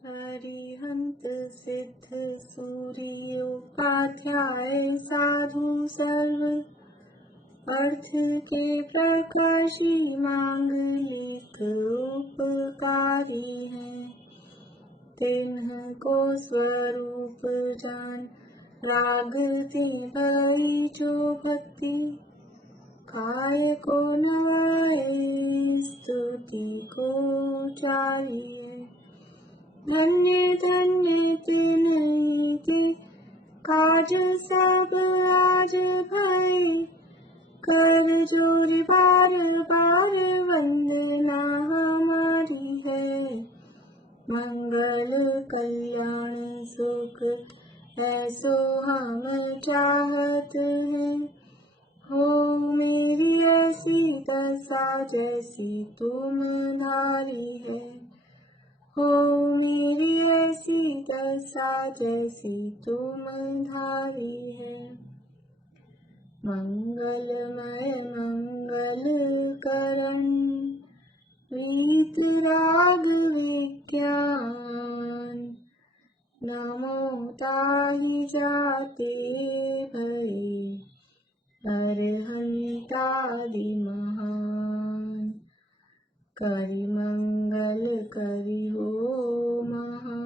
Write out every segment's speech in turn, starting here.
हरिहंत सिद्ध सूर्योपाध्याय साधु सर्व अर्थ के प्रकाशी मांगलिक उपकारी हैं। तिन्ह को स्वरूप जान राग तिन्ह भई जो भक्ति काय को नवाए स्तुति को चाहिए। धन्य धन्य तिन्ह काज सब आज भय कर जोर बार बार वंदना हमारी है। मंगल कल्याण सुख ऐसो हम चाहत हैं। हो मेरी ऐसी दशा जैसी तुम धारी है। हो मेरी ऐसी दशा जैसी तुम धारी है। मंगलमय मंगल करण रीत राग विज्ञान नमो ताहि जाते भई अरहंतादि महान। करि मंगल करि हो महा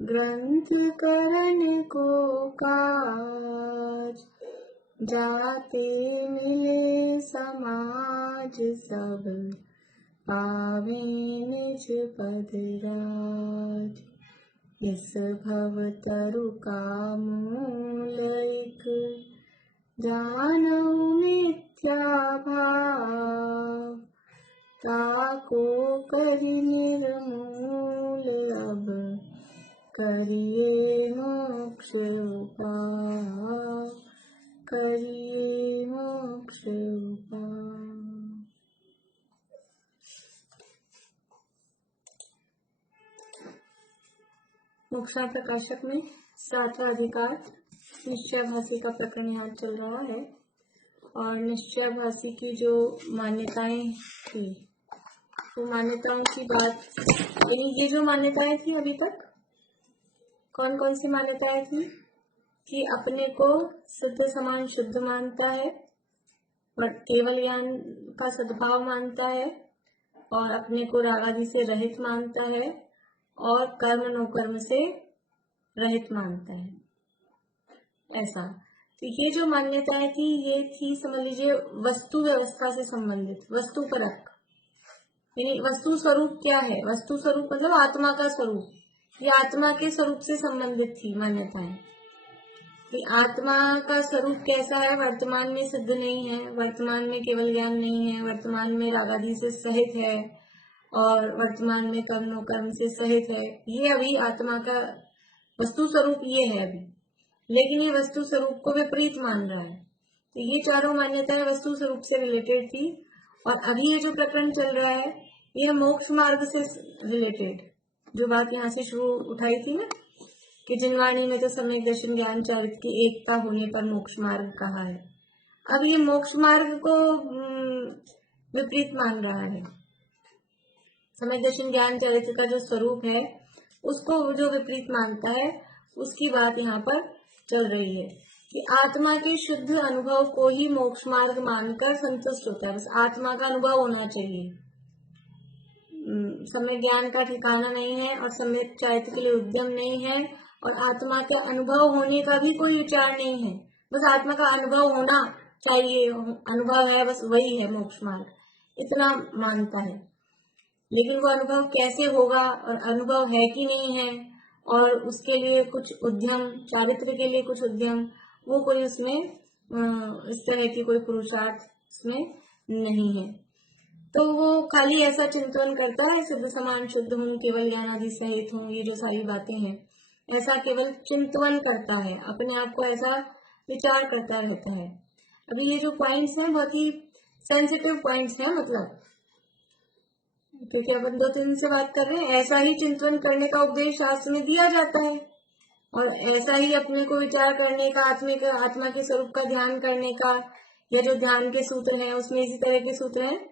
ग्रंथ करण को काज जाते मिले समाज सब पावे निज पद राज। इस भव तरु का मूल एक जानऊ मिथ्या भाव ताको करि निर्मूल अब करिए मोक्ष उपाय करिए मोक्ष उपाय। मोक्षा प्रकाशक में 7वां अधिकार निश्चयभासी का प्रकरण यहाँ चल रहा है। और निश्चयभासी की जो मान्यताएं थी वो मान्यताओं की बात यानी ये जो मान्यताएं थी अभी तक कौन कौन सी मान्यताएं थी कि अपने को शुद्ध समान शुद्ध मानता है, केवल ज्ञान का सद्भाव मानता है और अपने को राग आदि से रहित मानता है और कर्म नो कर्म से रहित मानता है। ऐसा तो ये जो मान्यताएं थी ये थी समझ लीजिए वस्तु व्यवस्था से संबंधित, वस्तु परक यानी वस्तु स्वरूप क्या है, वस्तु स्वरूप मतलब आत्मा का स्वरूप, ये आत्मा के स्वरूप से संबंधित थी मान्यताएं कि आत्मा का स्वरूप कैसा है, वर्तमान में सिद्ध नहीं है, वर्तमान में केवल ज्ञान नहीं है, वर्तमान में राग आदि से सहित है और वर्तमान में कर्म कर्म से सहित है। ये अभी आत्मा का वस्तु स्वरूप ये है अभी, लेकिन ये वस्तु स्वरूप को विपरीत मान रहा है। तो ये चारों मान्यताएं वस्तु स्वरूप से रिलेटेड थी। और अभी ये जो प्रकरण चल रहा है ये मोक्ष मार्ग से रिलेटेड, जो बात यहाँ से शुरू उठाई थी ना कि जिनवाणी में तो सम्यक दर्शन ज्ञान चारित्र की एकता होने पर मोक्ष मार्ग कहा है। अब ये मोक्ष मार्ग को विपरीत मान रहा है। सम्यक दर्शन ज्ञान चारित्र का जो स्वरूप है उसको जो विपरीत मानता है उसकी बात यहाँ पर चल रही है कि आत्मा के शुद्ध अनुभव को ही मोक्ष मार्ग मानकर संतुष्ट होता है। बस आत्मा का अनुभव होना चाहिए, सम्यक ज्ञान का ठिकाना नहीं है और सम्यक चारित्र के लिए उद्यम नहीं है और आत्मा का अनुभव होने का भी कोई विचार नहीं है। बस आत्मा का अनुभव होना चाहिए, अनुभव है बस वही है मोक्ष मार्ग, इतना मानता है। लेकिन वो अनुभव कैसे होगा और अनुभव है कि नहीं है और उसके लिए कुछ उद्यम, चारित्र के लिए कुछ उद्यम, वो कोई उसमें इस तरह की कोई पुरुषार्थ उसमें नहीं है। तो वो खाली ऐसा चिंतन करता है शुद्ध समान शुद्ध हूँ, केवल ज्ञान आदि सहित हूँ, ये जो सारी बातें हैं ऐसा केवल चिंतन करता है, अपने आप को ऐसा विचार करता रहता है। अभी ये जो पॉइंट्स हैं बहुत ही सेंसिटिव पॉइंट्स हैं, मतलब क्योंकि अपन 2-3 दिन से बात कर रहे हैं। ऐसा ही चिंतन करने का उपदेश शास्त्र में दिया जाता है और ऐसा ही अपने को विचार करने का, आत्मा के स्वरूप का ध्यान करने का, या जो ध्यान के सूत्र हैं उसमें इसी तरह के सूत्र हैं,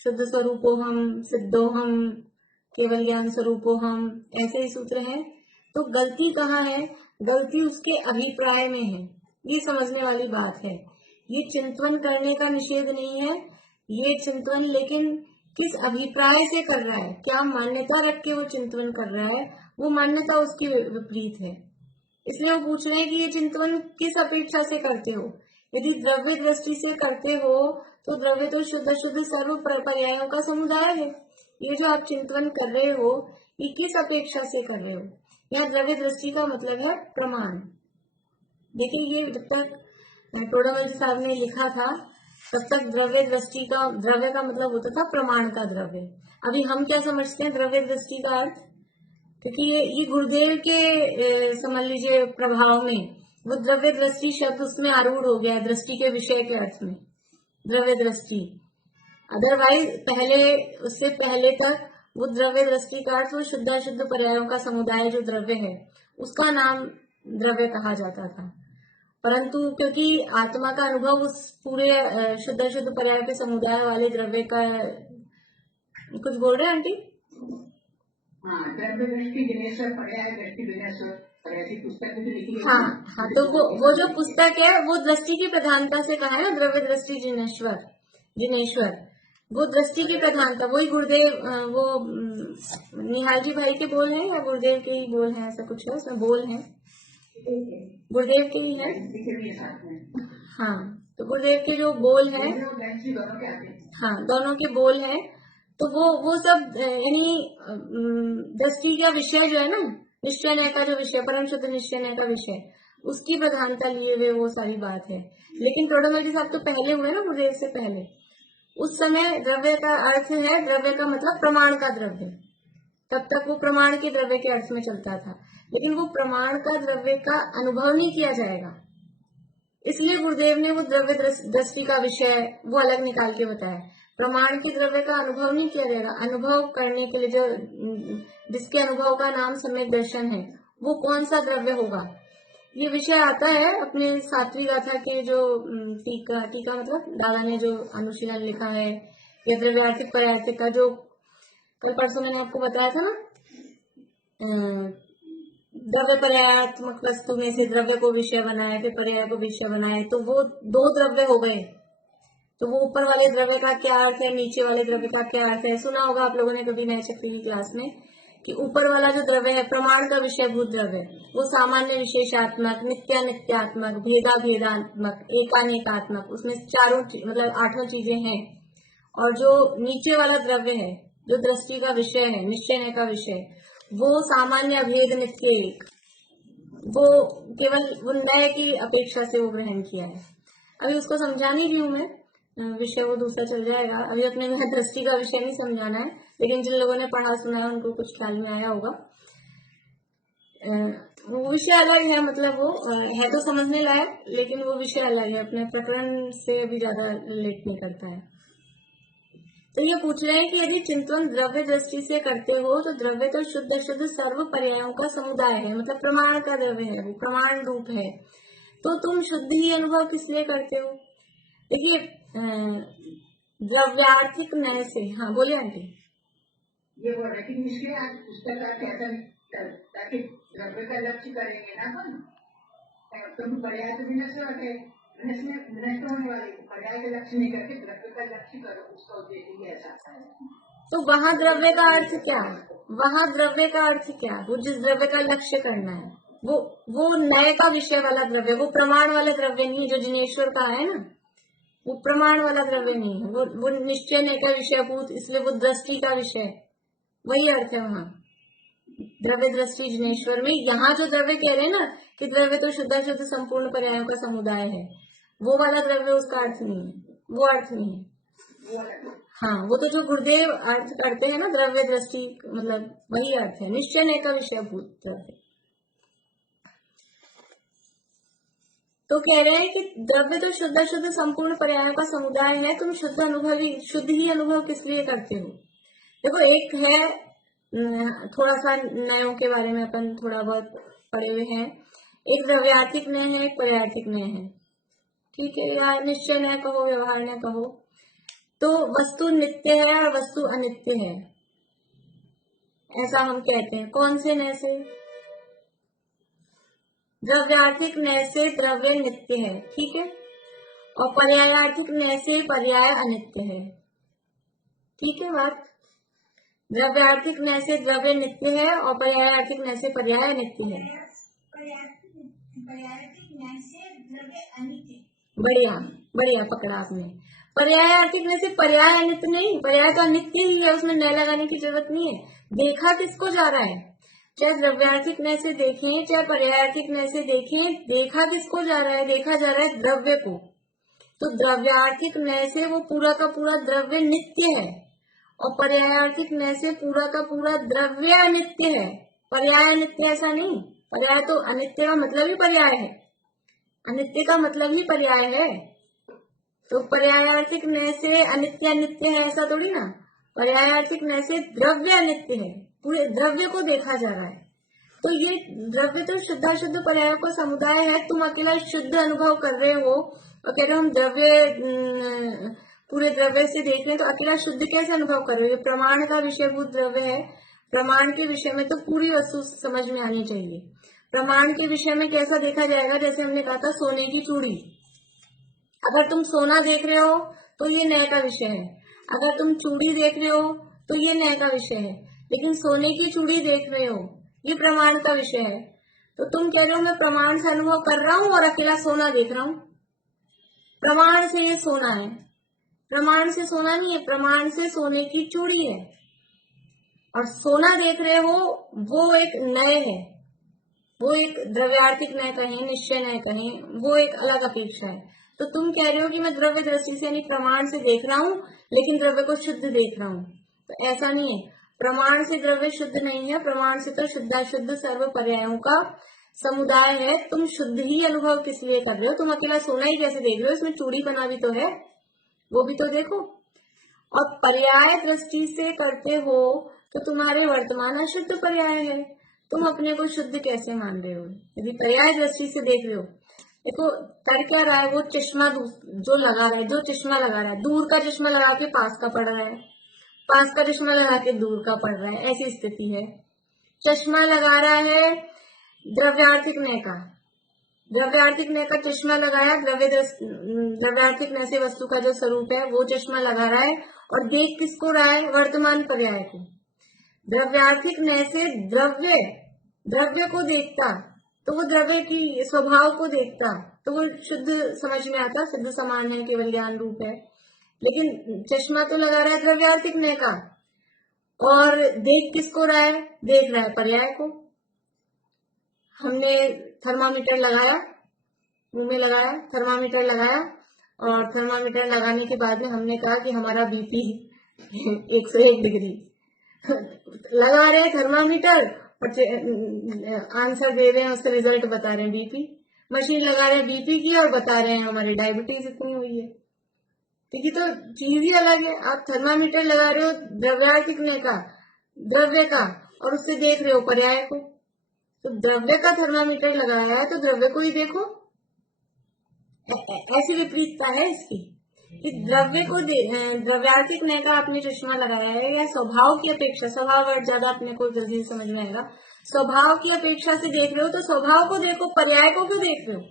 शुद्ध स्वरूपो हम, सिद्धो हम, केवल ज्ञान स्वरूपो हम, ऐसे ही सूत्र है। तो गलती कहाँ है? गलती उसके अभिप्राय में है। ये समझने वाली बात है। ये चिंतन करने का निषेध नहीं है, ये चिंतन लेकिन किस अभिप्राय से कर रहा है, क्या मान्यता रख के वो चिंतन कर रहा है, वो मान्यता उसकी विपरीत है। इसलिए वो पूछ रहे हैं कि ये चिंतन किस अपेक्षा से करते हो। यदि द्रव्य दृष्टि से करते हो तो द्रव्य तो शुद्ध शुद्ध सर्व पर्यायों का समुदाय है। ये जो आप चिंतन कर रहे हो ये किस अपेक्षा से कर रहे हो? यहाँ द्रव्य दृष्टि का मतलब है प्रमाण। देखिए ये जब तक टोडामल साहब ने लिखा था तब तक द्रव्य दृष्टि का, द्रव्य का मतलब होता था प्रमाण का द्रव्य। अभी हम क्या समझते हैं द्रव्य दृष्टि का अर्थ? क्योंकि ये गुरुदेव के समझ लीजिए प्रभाव में वो द्रव्य दृष्टि शब्द उसमें आरूढ़ हो गया दृष्टि के विषय के अर्थ में, द्रव्य दृष्टि। अदरवाइज पहले, उससे पहले तक वो द्रव्य दृष्टि का अर्थ वो शुद्ध शुद्ध पर्यायों का समुदाय जो द्रव्य है उसका नाम द्रव्य कहा जाता था। परंतु क्योंकि आत्मा का अनुभव उस पूरे शुद्ध शुद्ध पर्याय के समुदाय वाले द्रव्य का, कुछ बोल रहे हैं आंटी? हाँ हाँ, तो वो जो पुस्तक है वो दृष्टि की प्रधानता से कहा है ना, द्रव्य दृष्टि जिनेश्वर, वो दृष्टि की प्रधानता, वही गुरुदेव, वो निहाल जी भाई के बोल हैं या गुरुदेव के ही बोल हैं, ऐसा कुछ है उसमें बोल हैं, गुरुदेव के ही है। हाँ, तो गुरुदेव के जो बोल है, हाँ दोनों के बोल हैं, तो वो सब यानी दृष्टि का विषय जो है ना, निश्चय न्याय का जो विषय, परम शुद्ध निश्चय न्याय का विषय, उसकी प्रधानता लिए हुए वो सारी बात है। लेकिन टोडामल जी साहब तो पहले हुए ना, गुरुदेव से पहले। उस समय द्रव्य का अर्थ है, द्रव्य का मतलब प्रमाण का द्रव्य, तब तक वो प्रमाण के द्रव्य के अर्थ में चलता था। लेकिन वो प्रमाण का द्रव्य का अनुभव नहीं किया जाएगा, इसलिए गुरुदेव ने वो द्रव्य दृष्टि का विषय वो अलग निकाल के बताया। प्रमाण के द्रव्य का अनुभव नहीं किया जाएगा। अनुभव करने के लिए जो, जिसके अनुभव का नाम सम्यक दर्शन है, वो कौन सा द्रव्य होगा, ये विषय आता है अपने सातवीं गाथा के जो टीका मतलब दादा ने जो अनुशीलन लिखा है, या द्रव्यार्थिक पर्यार्थिक का जो कल परसों मैंने आपको बताया था ना, द्रव्य पर्यायात्मक वस्तु में से द्रव्य को विषय बनाए, फिर पर्याय को विषय बनाए, तो वो दो द्रव्य हो गए। तो वो ऊपर वाले द्रव्य का क्या अर्थ है, नीचे वाले द्रव्य का क्या अर्थ है, सुना होगा आप लोगों ने कभी मैथ शक्ति की क्लास में, कि ऊपर वाला जो द्रव्य है प्रमाण का विषयभूत द्रव्य, वो सामान्य विशेषात्मक, नित्यात्मक, भेदा भेदात्मक, एकानेकात्मक, उसमें चारों मतलब 8 चीजें हैं। और जो नीचे वाला द्रव्य है जो दृष्टि का विषय है, निश्चय का विषय, वो सामान्य, अभेद, नित्य एक, वो केवल वो नए की अपेक्षा से वो ग्रहण किया है। अभी उसको समझाने की हूँ मैं, विषय वो दूसरा चल जाएगा। अभी अपने में दृष्टि का विषय नहीं समझाना है, लेकिन जिन लोगों ने पढ़ा सुना है उनको कुछ ख्याल में आया होगा। वो विषय अलग है, मतलब वो है तो समझने लायक, लेकिन वो विषय अलग है, अपने प्रकरण से अभी ज्यादा रिलेट नहीं करता है। तो ये पूछ रहे हैं कि यदि चिंतन द्रव्य दृष्टि से करते हो तो द्रव्य तो शुद्ध शुद्ध सर्व पर्यायों का समुदाय है, मतलब प्रमाण का द्रव्य है, वो प्रमाण रूप है, तो तुम शुद्ध ही अनुभव किस लिए करते हो? देखिए द्रव्यार्थिक न्याय से, हाँ बोलिए आंटी। ये बोल रहे कि आज पुस्तक का ताकि द्रव्य का लक्ष्य करेंगे ना हम, तुम पर्याय तो बिना से होते नष्ट होने वाले पर्याय का लक्ष्य नहीं करके द्रव्य का लक्ष्य करो, उसका उद्देश्य ऐसा है। तो वहाँ द्रव्य का अर्थ क्या? वहाँ द्रव्य का अर्थ क्या? वो जिस द्रव्य का लक्ष्य करना है वो नए का विषय वाला द्रव्य, वो प्रमाण वाला द्रव्य नहीं, जो जिनेश्वर का है ना, वो प्रमाण वाला द्रव्य नहीं है, वो निश्चय नए का विषयभूत, इसलिए वो दृष्टि का विषय, वही अर्थ है वहाँ द्रव्य दृष्टि जिनेश्वर में। यहाँ जो द्रव्य कह रहे हैं ना कि द्रव्य तो शुद्ध शुद्ध संपूर्ण पर्यायों का समुदाय है, वो वाला द्रव्य उसका अर्थ नहीं है, वो अर्थ नहीं है। हाँ, वो तो जो गुरुदेव अर्थ करते हैं ना द्रव्य दृष्टि, मतलब वही अर्थ है, निश्चय नए का विषयभूत द्रव्य। तो कह रहे हैं कि द्रव्य तो शुद्ध शुद्ध संपूर्ण पर्यायों का समुदाय है, तुम शुद्ध ही अनुभव किस लिए करते हो? देखो एक है, थोड़ा सा न्यायों के बारे में अपन थोड़ा बहुत पढ़े हुए हैं, एक द्रव्यार्थिक न्याय है, एक पर्यार्थिक न्याय है, ठीक है, या निश्चय न्याय कहो, व्यवहार न्याय कहो। तो वस्तु नित्य है और वस्तु अनित्य है, ऐसा हम कहते हैं। कौन से नय से? द्रव्यार्थिक नय से द्रव्य नित्य है, ठीक है, और पर्यायार्थिक नय से पर्याय अनित्य है, ठीक है बात। द्रव्यार्थिक नय से द्रव्य नित्य है और पर्यायार्थिक नय से पर्याय अनित्य है। बढ़िया बढ़िया पकड़ा आपने। पर्यायार्थिक नय से पर्याय अनित्य नहीं, पर्याय तो अनित्य ही है, उसमें नय लगाने की जरूरत नहीं है। देखा किसको जा रहा है? चाहे द्रव्यार्थिक नय से देखें चाहे पर्यायार्थिक नय से देखें, देखा किसको जा रहा है? देखा जा रहा है द्रव्य को। तो द्रव्यार्थिक नय से वो पूरा का पूरा द्रव्य नित्य है और पर्यायार्थिक नय से पूरा का पूरा द्रव्य अनित्य है। पर्याय अनित्य ऐसा नहीं, पर्याय तो अनित्य का मतलब ही पर्याय है, अनित्य का मतलब ही पर्याय है। तो पर्यायार्थिक नय से अनित्य अनित्य है ऐसा थोड़ी ना, पर्यायार्थिक नय से द्रव्य अनित्य है, पूरे द्रव्य को देखा जा रहा है। तो ये द्रव्य तो शुद्धाशुद्ध पर्यायों का समुदाय है। तुम अकेला शुद्ध अनुभव कर रहे हो और कह रहे हो हम द्रव्य पूरे द्रव्य से देख रहे हैं, तो अकेला शुद्ध कैसे अनुभव कर रहे हो? ये प्रमाण का विषयभूत द्रव्य है। प्रमाण के विषय में तो पूरी वस्तु समझ में आनी चाहिए। प्रमाण के विषय में कैसा देखा जाएगा? जैसे हमने कहा था सोने की चूड़ी, अगर तुम सोना देख रहे हो तो ये नय का विषय है, अगर तुम चूड़ी देख रहे हो तो ये नय का विषय है, लेकिन सोने की चूड़ी देख रहे हो ये प्रमाण का विषय है। तो तुम कह रहे हो मैं प्रमाण से अनुभव कर रहा हूं और अकेला सोना देख रहा हूं। प्रमाण से ये सोना है, प्रमाण से सोना नहीं है, प्रमाण से सोने की चूड़ी है। और सोना देख रहे हो वो एक नय है, वो एक द्रव्यार्थिक नय कहें, निश्चय नय कहें, वो एक अलग अपेक्षा है। तो तुम कह रहे हो कि मैं द्रव्य दृष्टि से यानी प्रमाण से देख रहा हूं लेकिन द्रव्य को शुद्ध देख रहा हूं, तो ऐसा नहीं है। प्रमाण से द्रव्य शुद्ध नहीं है, प्रमाण से तो शुद्धाशुद्ध सर्व पर्यायों का समुदाय है। तुम शुद्ध ही अनुभव किस लिए कर रहे हो? तुम अकेला सोना ही कैसे देख रहे हो? इसमें चूड़ी बना भी तो है, वो भी तो देखो। और पर्याय दृष्टि से करते हो तो तुम्हारे वर्तमान अशुद्ध पर्याय है, तुम अपने को शुद्ध कैसे मान रहे हो यदि पर्याय दृष्टि से देख रहे हो? देखो कर क्या रहा है वो, चश्मा जो लगा रहा है, जो चश्मा लगा रहा है, दूर का चश्मा लगा के पास का पड़ रहा है, पास का चश्मा लगा के दूर का पड़ रहा है, ऐसी स्थिति है। चश्मा लगा रहा है द्रव्यार्थिक नय का, द्रव्यार्थिक नय का चश्मा लगाया, द्रव्यार्थिक नय से वस्तु का जो स्वरूप है वो चश्मा लगा रहा है और देख किसको रहा है? वर्तमान पर्याय को। द्रव्यार्थिक नय से द्रव्य को देखता तो वो द्रव्य की स्वभाव को देखता तो वो शुद्ध समझ में आता, सिद्ध समान है, केवल ज्ञान रूप है। लेकिन चश्मा तो लगा रहा है द्रव्यार्थिक नय का और देख किसको रहा है? देख रहा है पर्याय को। हमने थर्मामीटर लगाया, मुंह में लगाया, थर्मामीटर लगाया और थर्मामीटर लगाने के बाद में हमने कहा कि हमारा बीपी 101 डिग्री लगा रहे हैं थर्मामीटर और आंसर दे रहे हैं, उससे रिजल्ट बता रहे हैं बीपी। मशीन लगा रहे हैं बीपी की और बता रहे हैं हमारी डायबिटीज इतनी हुई है। ठीक है, तो चीज ही अलग है। आप थर्मामीटर लगा रहे हो द्रव्यार्थिक नय का, द्रव्य का, और उससे देख रहे हो पर्याय को। तो द्रव्य का थर्मामीटर लगाया है तो द्रव्य को ही देखो। ऐसी विपरीतता है इसकी कि द्रव्य को द्रव्यार्थिक नय का आपने चश्मा लगाया है या स्वभाव की अपेक्षा, स्वभाव वर्ड ज्यादा अपने को जल्दी समझ में आएगा, स्वभाव की अपेक्षा से देख रहे हो तो स्वभाव को देखो, पर्याय को क्यों देख रहे हो?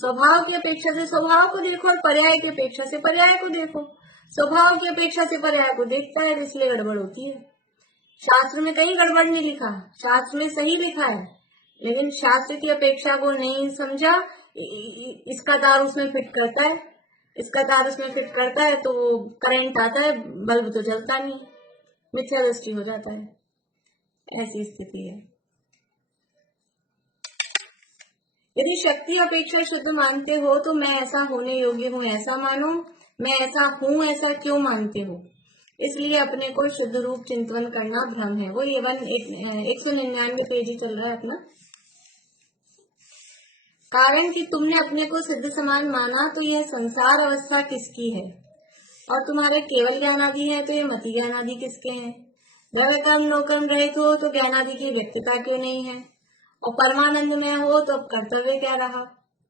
स्वभाव की अपेक्षा से स्वभाव को देखो और पर्याय की अपेक्षा से पर्याय को देखो। स्वभाव की अपेक्षा से पर्याय को देखता है इसलिए गड़बड़ होती है। शास्त्र में कहीं गड़बड़ नहीं लिखा, शास्त्र में सही लिखा है, लेकिन शास्त्र की अपेक्षा को नहीं समझा, इसका तार उसमें फिट करता है, इसका तार उसमें फिट करता है तो करंट आता है, बल्ब तो जलता नहीं, मिथ्या दृष्टि हो जाता है। ऐसी स्थिति है। यदि शक्ति अपेक्षा शुद्ध मानते हो तो मैं ऐसा होने योग्य हूँ ऐसा मानो, मैं ऐसा हूँ ऐसा क्यों मानते हो? इसलिए अपने को शुद्ध रूप चिंतन करना भ्रम है। वो ये 199 पेज ही चल रहा है अपना। कारण कि तुमने अपने को सिद्ध समान माना तो यह संसार अवस्था किसकी है? और तुम्हारे केवल ज्ञानादि है तो ये मति ज्ञानादि किसके हैं? द्रव्य कर्म नो कर्म रहित हो तो ज्ञानादि की व्यक्तिता क्यों नहीं है? और परमानंद में हो तो अब कर्तव्य क्या रहा?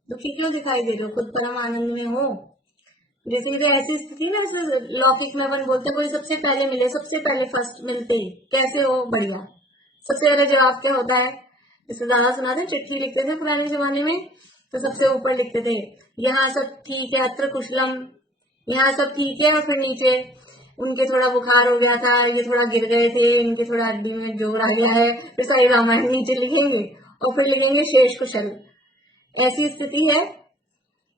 दुखी क्यों दिखाई दे रहे हो? खुद परम आनंद में हो, जैसे कि ऐसी स्थिति ना, जैसे लौकिक में अपन बोलते हैं कोई सबसे पहले मिले, सबसे पहले फर्स्ट मिलते ही कैसे हो, बढ़िया, सबसे पहले जवाब क्या होता है। जैसे दादा सुनाते चिट्ठी लिखते थे पुराने जमाने में, तो सबसे ऊपर लिखते थे यहाँ सब ठीक है, अत्र कुशलम, यहाँ सब ठीक है, और फिर नीचे उनके थोड़ा बुखार हो गया था, ये थोड़ा गिर गए थे, इनके थोड़ा हड्डी में जोर आ गया है, फिर सारी रामायण नीचे लिखेंगे और फिर लिखेंगे शेष कुशल। ऐसी स्थिति है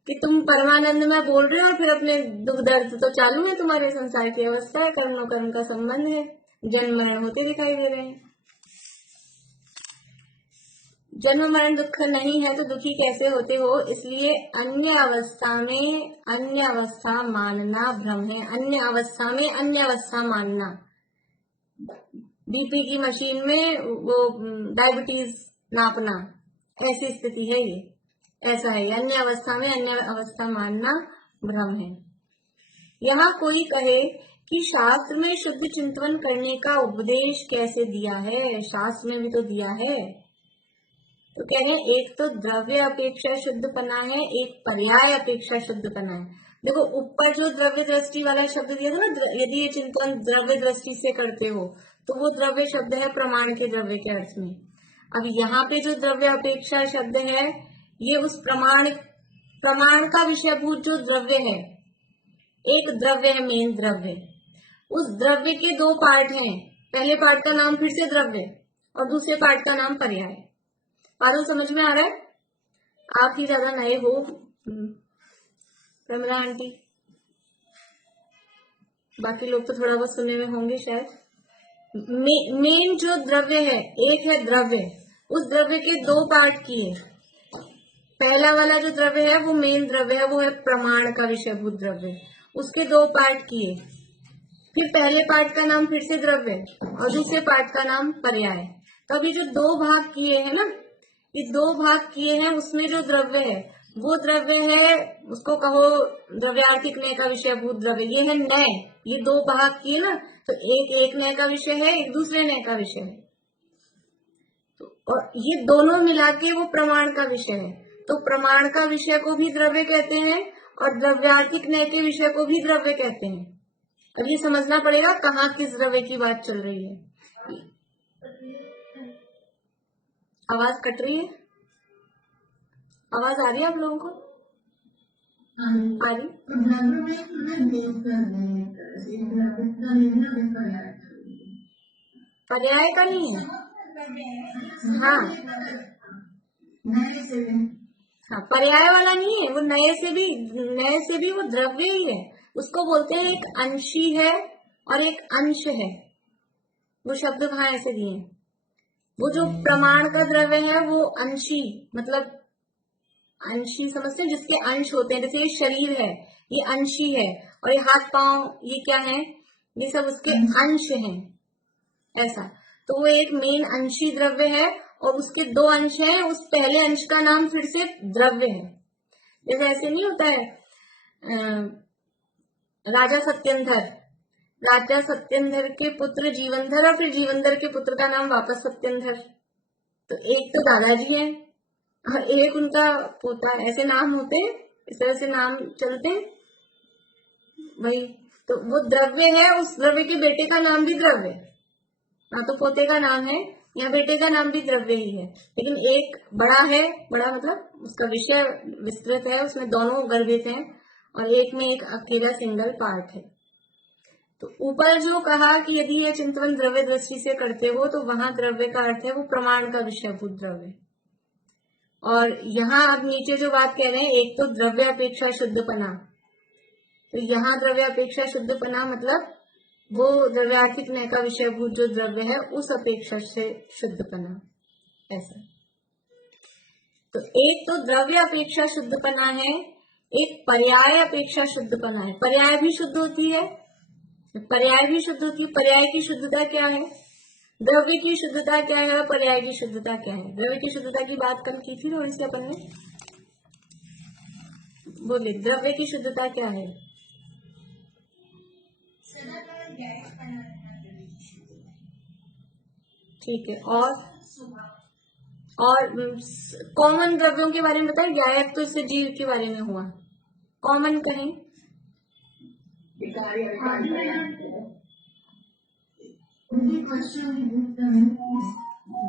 कि तुम परमानंद में बोल रहे हो और फिर अपने दुख दर्द तो चालू है, तुम्हारे संसार की अवस्था है, कर्म कर्म का संबंध है, जन्म मरण होते दिखाई दे रहे हैं। जन्म मरण दुख नहीं है तो दुखी कैसे होते हो, इसलिए अन्य अवस्था में अन्य अवस्था मानना भ्रम है। अन्य अवस्था में अन्य अवस्था मानना, बीपी की मशीन में वो डायबिटीज नापना, ऐसी स्थिति है ये, ऐसा है। अन्य अवस्था में अन्य अवस्था मानना भ्रम है। यहाँ कोई कहे कि शास्त्र में शुद्ध चिंतन करने का उपदेश कैसे दिया है, शास्त्र में भी तो दिया है। तो कह रहे हैं एक तो द्रव्य अपेक्षा शुद्धपना है, एक पर्याय अपेक्षा शुद्धपना है। देखो ऊपर जो द्रव्य दृष्टि वाला शब्द दिया था ना, यदि ये चिंतन द्रव्य दृष्टि से करते हो तो वो द्रव्य शब्द है प्रमाण के द्रव्य के अर्थ में। अब यहाँ पे जो द्रव्य अपेक्षा शब्द है, ये उस प्रमाण का विषयभूत जो द्रव्य है, एक द्रव्य है मेन द्रव्य, उस द्रव्य के दो पार्ट हैं। पहले पार्ट का नाम फिर से द्रव्य और दूसरे पार्ट का नाम पर्याय। बादल समझ में आ रहा है? आप ही ज्यादा नए हो प्रमिला आंटी, बाकी लोग तो थोड़ा बहुत सुनने में होंगे शायद। मेन जो द्रव्य है, एक है द्रव्य, उस द्रव्य के दो पार्ट किए। पहला वाला जो द्रव्य है वो मेन द्रव्य है, वो है प्रमाण का विषयभूत द्रव्य, उसके दो पार्ट किए। फिर पहले पार्ट का नाम फिर से द्रव्य और दूसरे पार्ट का नाम पर्याय। तो अभी जो दो भाग किए हैं ना, ये दो भाग किए हैं, उसमें जो द्रव्य है वो द्रव्य है, उसको कहो द्रव्यार्थिक नय का विषयभूत द्रव्य, ये है नय। ये दो भाग किए ना, तो एक नय का विषय है, एक दूसरे नय का विषय है, तो और ये दोनों मिला के वो प्रमाण का विषय है। तो प्रमाण का विषय को भी द्रव्य कहते हैं और द्रव्यार्थिक नय के विषय को भी द्रव्य कहते हैं। अब ये समझना पड़ेगा कहाँ किस द्रव्य की बात चल रही है। आवाज कट रही है? आवाज आ रही है आप लोगों को? आ रही? पर्याय का नहीं है। हाँ हाँ, पर्याय वाला नहीं है, वो नए से भी वो द्रव्य ही है। उसको बोलते हैं एक अंशी है और एक अंश है, वो शब्द वहां ऐसे दिए। वो जो प्रमाण का द्रव्य है वो अंशी, मतलब अंशी समझते हैं, जिसके अंश होते हैं। जैसे ये शरीर है, ये अंशी है, और ये हाथ पांव, ये क्या है, ये सब उसके अंश हैं, ऐसा। तो वो एक मेन अंशी द्रव्य है और उसके दो अंश हैं, उस पहले अंश का नाम फिर से द्रव्य है। जैसे ऐसे नहीं होता है राजा सत्येंद्र के पुत्र जीवनधर और फिर जीवनधर के पुत्र का नाम वापस सत्येंद्र। तो एक तो दादाजी है और एक उनका पोता, ऐसे नाम होते हैं, इस तरह से नाम चलते हैं भाई। तो वो द्रव्य है, उस द्रव्य के बेटे का नाम भी द्रव्य, ना तो पोते का नाम है या बेटे का नाम भी द्रव्य ही है। लेकिन एक बड़ा है, बड़ा मतलब उसका विषय विस्तृत है, उसमें दोनों गर्भित हैं, और एक में एक अकेला सिंगल पार्ट है। तो ऊपर जो कहा कि यदि ये चिंतन द्रव्य दृष्टि से करते हो तो वहां द्रव्य का अर्थ है वो प्रमाण का विषयभूत द्रव्य। और यहाँ अब नीचे जो बात कह रहे हैं, एक तो द्रव्य अपेक्षा शुद्धपना, तो यहाँ द्रव्य अपेक्षा शुद्धपना मतलब वो द्रव्यार्थिक नय का विषयभूत जो द्रव्य है उस अपेक्षा से शुद्धपना, ऐसा। तो एक तो द्रव्य अपेक्षा शुद्धपना है, एक पर्याय अपेक्षा शुद्धपना है। पर्याय भी शुद्ध होती है, पर्याय भी शुद्ध होती है। पर्याय की शुद्धता क्या है, द्रव्य की शुद्धता क्या है, पर्याय की शुद्धता क्या है। द्रव्य की शुद्धता की बात कल की थी थोड़ी सी अपन ने, बोले द्रव्य की शुद्धता क्या है। ठीक है, और कॉमन द्रव्यों के बारे में बताएं। गायक तो इससे जीव के बारे में हुआ, कॉमन कहें विकारी अविकारी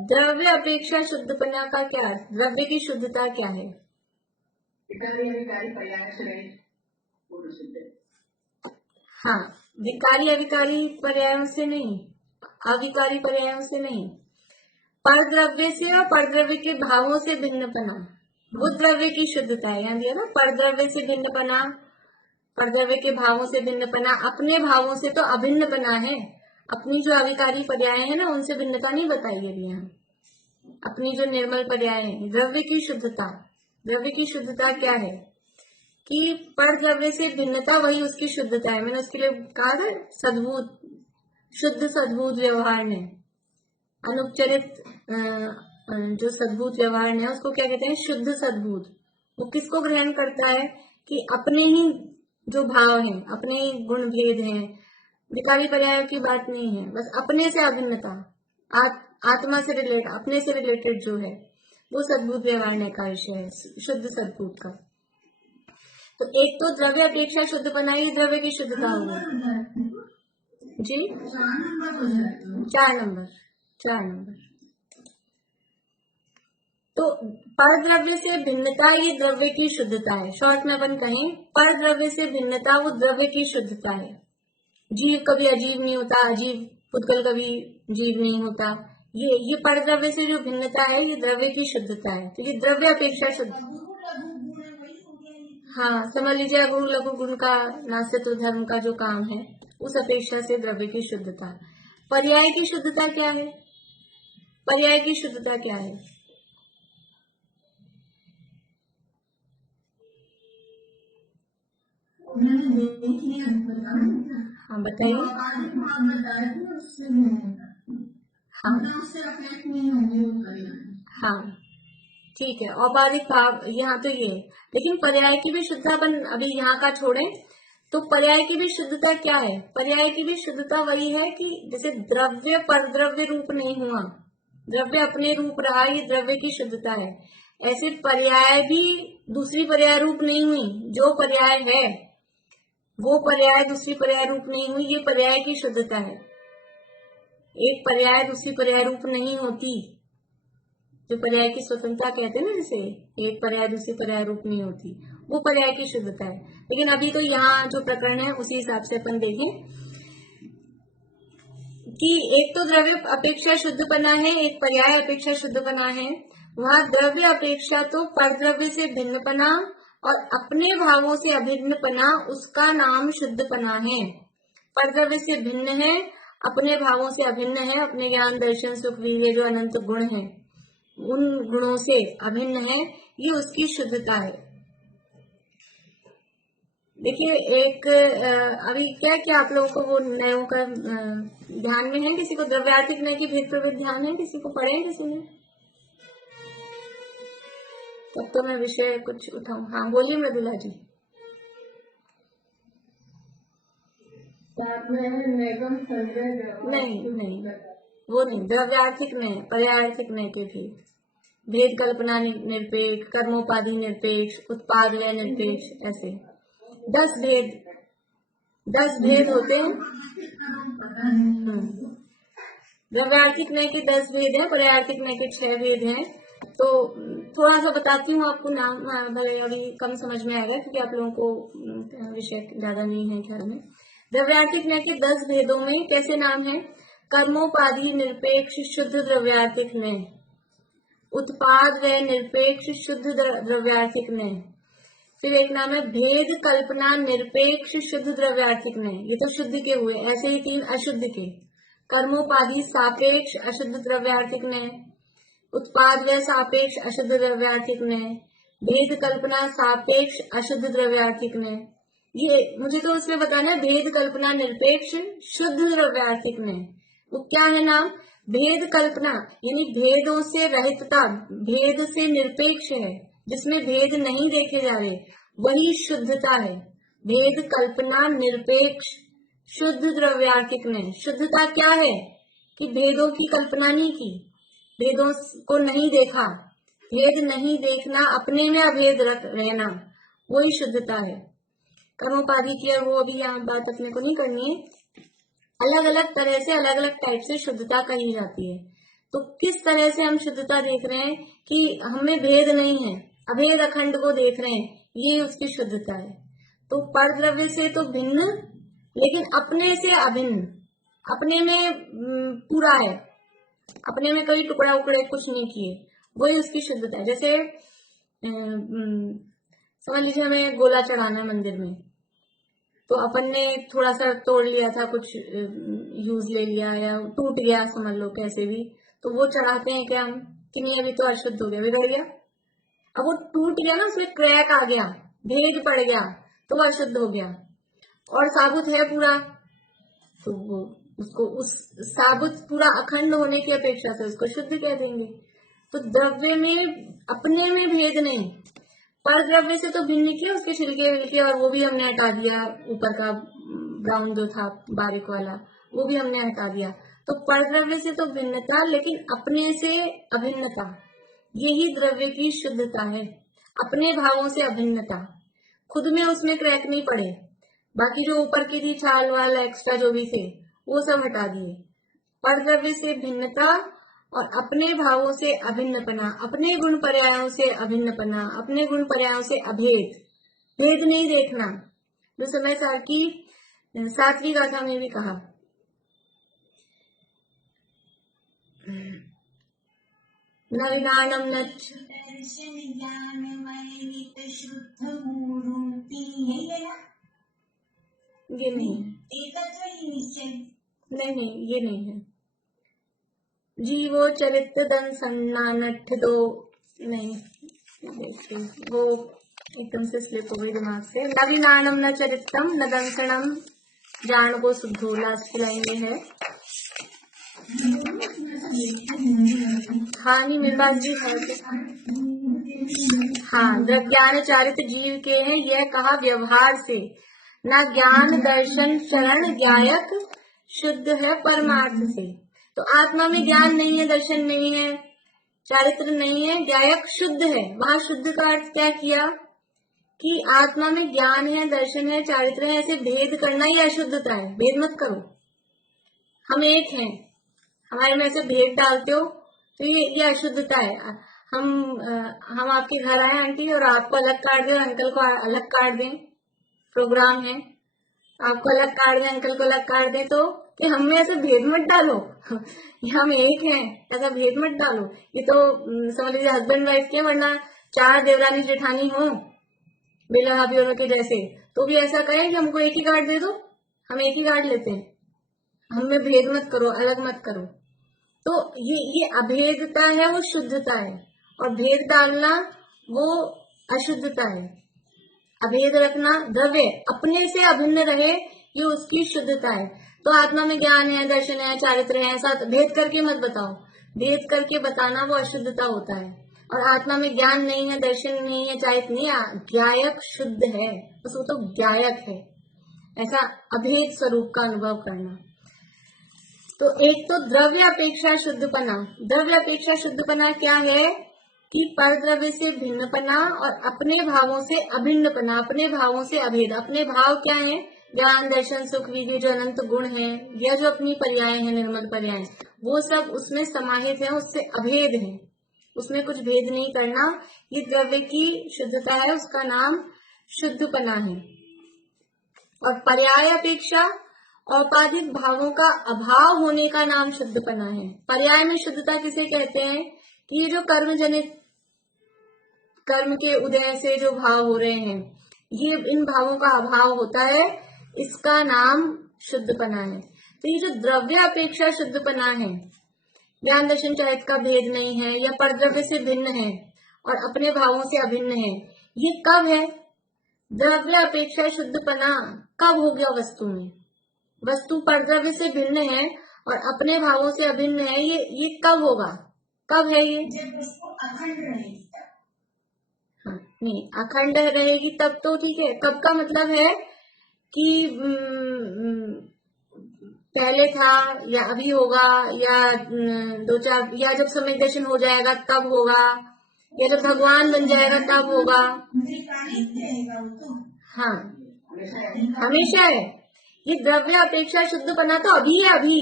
द्रव्य अपेक्षा शुद्धपना का क्या है? द्रव्य की शुद्धता क्या है? हाँ, विकारी अविकारी पर्यायों से नहीं, अविकारी पर्यायों से नहीं, परद्रव्य से और परद्रव्य के भावों से भिन्नपना, वो द्रव्य की शुद्धता है। यहाँ दिया ना, परद्रव्य से भिन्नपना, परद्रव्य के भावों से भिन्नपना, अपने भावों से तो अभिन्नपना है। अपनी जो अविकारी पर्याय है ना, उनसे भिन्नता नहीं बताई गई यहाँ। अपनी जो निर्मल पर्याय है, द्रव्य की शुद्धता, द्रव्य की शुद्धता क्या है कि परद्रव्य से भिन्नता, वही उसकी शुद्धता है। मैंने उसके लिए कहा था सद्भूत, शुद्ध सद्भूत व्यवहार में अनुपचरित जो सद्भूत व्यवहार है उसको क्या कहते हैं? शुद्ध सद्भूत। वो किसको ग्रहण करता है कि अपने ही जो भाव हैं, अपने ही गुण भेद हैं, विकारी पर्याय की बात नहीं है, बस अपने से अभिन्नता, आत्मा से रिलेटेड, अपने से रिलेटेड जो है, वो सद्भूत व्यवहार का विषय है, शुद्ध सद्भूत का। तो एक तो द्रव्य अपेक्षा शुद्ध बनाई, द्रव्य की शुद्धता होगी जी। 4 नंबर। तो परद्रव्य से भिन्नता ये द्रव्य की शुद्धता है। शॉर्ट में अपन कहें, परद्रव्य से भिन्नता वो द्रव्य की शुद्धता है। जीव कभी अजीव नहीं होता, अजीव पुद्गल कभी जीव नहीं होता। ये परद्रव्य से जो भिन्नता है, ये द्रव्य की शुद्धता है। तो ये द्रव्य अपेक्षा शुद्ध, हाँ, समझ लीजिए अगुण लघु गुण का नास्तित्व धर्म का जो काम है, उस अपेक्षा से द्रव्य की शुद्धता। पर्याय की शुद्धता क्या है? पर्याय की शुद्धता क्या है? हाँ बताइए। हाँ ठीक है, औपाधिक भाव यहाँ तो ये, लेकिन पर्याय की भी शुद्धता अपन अभी यहाँ का छोड़े, तो पर्याय की भी शुद्धता क्या है? पर्याय की भी शुद्धता वही है कि जैसे द्रव्य परद्रव्य रूप नहीं हुआ, द्रव्य अपने रूप रहा, ये द्रव्य की शुद्धता है। ऐसे पर्याय भी दूसरी पर्याय रूप नहीं हुई, जो पर्याय है वो पर्याय दूसरी पर्याय रूप नहीं हुई, ये पर्याय की शुद्धता है। एक पर्याय दूसरी पर्याय रूप नहीं होती, जो पर्याय की स्वतंत्रता कहते हैं ना, जैसे एक पर्याय दूसरी पर्याय रूप नहीं होती, वो पर्याय की शुद्धता है। लेकिन अभी तो यहाँ जो प्रकरण है उसी हिसाब से अपन देखें कि एक तो द्रव्य अपेक्षा शुद्धपना है, एक पर्याय अपेक्षा शुद्धपना है। वहां द्रव्य अपेक्षा तो परद्रव्य से भिन्नपना और अपने भावों से अभिन्नपना, उसका नाम शुद्धपना है। परद्रव्य से भिन्न है, अपने भावों से अभिन्न है, अपने ज्ञान दर्शन सुख वीर्य जो अनंत गुण है उन गुणों से अभिन्न है, ये उसकी शुद्धता है। देखिए एक अभी क्या क्या आप लोगों को वो नयों का ध्यान में है? किसी को द्रव्यार्थिक नय की भेद प्रभेद ध्यान है? किसी को पढ़े हैं किसी ने? तब तो मैं विषय कुछ उठाऊं। हाँ बोलिए मृदुला जी। नहीं वो नहीं, द्रव्यार्थिक नय, पर्यायार्थिक नय के भेद कल्पना निरपेक्ष, कर्मोपाधि निरपेक्ष, उत्पाद लय निरपेक्ष, ऐसे 10 भेद होते हैं। द्रव्यार्थिक नय के 10 भेद हैं, पर्यायार्थिक नय के 6 भेद हैं। तो थोड़ा सा बताती हूँ आपको, नाम भले अभी कम समझ में आएगा क्योंकि आप लोगों को विषय ज्यादा नहीं है ख्याल में। द्रव्यार्थिक नय के 10 भेदों में कैसे नाम है? कर्मोपाधि निरपेक्ष शुद्ध द्रव्यार्थिक नय, उत्पाद व निरपेक्ष शुद्ध द्रव्यार्थिक नय, फिर एक नाम है भेद कल्पना निरपेक्ष शुद्ध द्रव्यार्थिक नय, ये तो शुद्ध के हुए। ऐसे ही 3 अशुद्ध के, कर्मोपाधि सापेक्ष अशुद्ध द्रव्यार्थिक नय, उत्पाद व सापेक्ष अशुद्ध द्रव्यार्थिक नय, भेद कल्पना सापेक्ष अशुद्ध द्रव्यार्थिक नय। ये मुझे तो उसमें बताना है भेद कल्पना निरपेक्ष शुद्ध द्रव्यार्थिक नय, वो क्या है नाम? भेद कल्पना यानी भेदों से रहितता, भेद से निरपेक्ष है, जिसमें भेद नहीं देखे जा रहे, वही शुद्धता है। भेद कल्पना निरपेक्ष शुद्ध द्रव्यार्थिक नय। शुद्धता क्या है कि भेदों की कल्पना नहीं की, भेदों को नहीं देखा, भेद नहीं देखना, अपने में अभेद रहना, वही शुद्धता है। कर्मोपाधि की, और वो अभी यहाँ बात अपने को नहीं करनी है। अलग अलग तरह से, अलग अलग टाइप से शुद्धता कही जाती है। तो किस तरह से हम शुद्धता देख रहे हैं कि हमें भेद नहीं है, अभेद अखंड को देख रहे हैं, ये उसकी शुद्धता है। तो पर द्रव्य से तो भिन्न, लेकिन अपने से अभिन्न, अपने में पूरा है, अपने में कोई टुकड़ा उकड़े कुछ नहीं किए, वही उसकी शुद्धता है। जैसे समझ लीजिए हमें गोला चढ़ाना है मंदिर में, तो अपन ने थोड़ा सा तोड़ लिया था, कुछ यूज ले लिया या टूट गया, समझ लो कैसे भी, तो वो चढ़ाते हैं क्या हम कि नहीं, अभी तो अशुद्ध हो गया, बिगड़ गया। अब वो टूट गया ना, उसमें क्रैक आ गया, भेद पड़ गया, तो वो अशुद्ध हो गया। और साबुत है पूरा, तो वो उसको उस साबुत पूरा अखंड होने की अपेक्षा से उसको शुद्ध कह देंगे। तो द्रव्य में अपने में भेद नहीं, पर द्रव्य से तो भिन्न किया, उसके छिलके विलके और वो भी हमने हटा दिया, ऊपर का ब्राउन जो था बारीक वाला वो भी हमने हटा दिया। तो पर द्रव्य से तो भिन्नता, लेकिन अपने से अभिन्नता, यही द्रव्य की शुद्धता है। अपने भावों से अभिन्नता, खुद में उसमें क्रैक नहीं पड़े, बाकी जो ऊपर की थी छाल वाल एक्स्ट्रा जो भी थे वो सब हटा दिए। पर द्रव्य से भिन्नता और अपने भावों से अभिन्नपना, अपने गुण पर्यायों से अभिन्नपना, अपने गुण पर्यायों से अभेद, भेद नहीं देखना, जो समय सार की 7वीं गाथा में भी कहा। न विज्ञानम न ये नहीं, नहीं ये नहीं है। जीवो चरित्र दन सन्नानठ दो, नहीं वो एकदम से स्लिप हो गई दिमाग से। न विनानम न चरित्रम न दंसनम जान को शुद्धो, लास्ट की लाइन में है। हानि मेरे पास भी है। हाँ, द्रव्यान चारित जीव के हैं, यह कहा व्यवहार से, न ज्ञान दर्शन शरण ज्ञायक शुद्ध है परमार्थ से। तो आत्मा में ज्ञान नहीं है, दर्शन नहीं है, चारित्र नहीं है, ज्ञायक शुद्ध है। वहां शुद्ध का अर्थ क्या किया कि आत्मा में ज्ञान है, दर्शन है, चारित्र है, ऐसे भेद करना ही अशुद्धता है। भेद मत करो, हम एक हैं, हमारे में ऐसे भेद डालते हो तो ये अशुद्धता है। हम आपके घर आए आंटी और आपको अलग काट दें, अंकल को अलग काट दें, प्रोग्राम है, आपको अलग काट दें, अंकल को अलग काट दें, तो हम में ऐसे भेद मत डालो। हम एक हैं, ऐसा भेद मत डालो। ये तो समझ लीजिए हस्बैंड वाइफ के, वरना 4 देवरानी जेठानी हो बेला भाभी होने के जैसे, तो भी ऐसा करें कि हमको एक ही कार्ड दे दो, हम एक ही कार्ड लेते हैं। हमें भेद मत करो, अलग मत करो। तो ये अभेदता है, वो शुद्धता है, और भेद डालना वो अशुद्धता है। अभेद रखना, द्रव्य अपने से अभिन्न रहे, ये उसकी शुद्धता है। तो आत्मा में ज्ञान है, दर्शन है, चारित्र है, ऐसा भेद करके मत बताओ। भेद करके बताना वो अशुद्धता होता है। और आत्मा में ज्ञान नहीं है, दर्शन नहीं है, चारित्र नहीं है, ज्ञायक शुद्ध है, बस वो तो ज्ञायक है, ऐसा अभेद स्वरूप का अनुभव करना। तो एक तो द्रव्य अपेक्षा शुद्धपना। द्रव्य अपेक्षा शुद्धपना क्या है कि पर द्रव्य से भिन्नपना और अपने भावों से अभिन्नपना, अपने भावों से अभेद। अपने भाव क्या है? ज्ञान, दर्शन, सुख, वीर्य, जो अनंत गुण है, या जो अपनी पर्याय है, निर्मल पर्याय, वो सब उसमें समाहित है, उससे अभेद है, उसमें कुछ भेद नहीं करना। ये द्रव्य की शुद्धता है, उसका नाम शुद्धपना है। और पर्याय अपेक्षा औपाधिक भावों का अभाव होने का नाम शुद्धपना है। पर्याय में शुद्धता किसे कहते हैं कि ये जो कर्म जनित, कर्म के उदय से जो भाव हो रहे हैं, ये इन भावों का अभाव होता है, इसका नाम शुद्धपना है। तो ये जो द्रव्य अपेक्षा शुद्धपना है, ज्ञान दर्शन चारित्र का भेद नहीं है, या परद्रव्य से भिन्न है और अपने भावों से अभिन्न है, ये कब है? द्रव्य अपेक्षा शुद्धपना कब हो गया वस्तु में? वस्तु परद्रव्य से भिन्न है और अपने भावों से अभिन्न है, ये कब होगा? कब है ये? जब उसको अखंड रहेगी। हाँ, नहीं, अखंड रहेगी तब तो ठीक है। कब का मतलब है कि पहले था या अभी होगा, या 2-4, या जब समय दर्शन हो जाएगा तब होगा, या जब भगवान बन जाएगा तब होगा। रहेगा वो तो। हाँ, हमेशा है। ये द्रव्य अपेक्षा शुद्धपना तो अभी है, अभी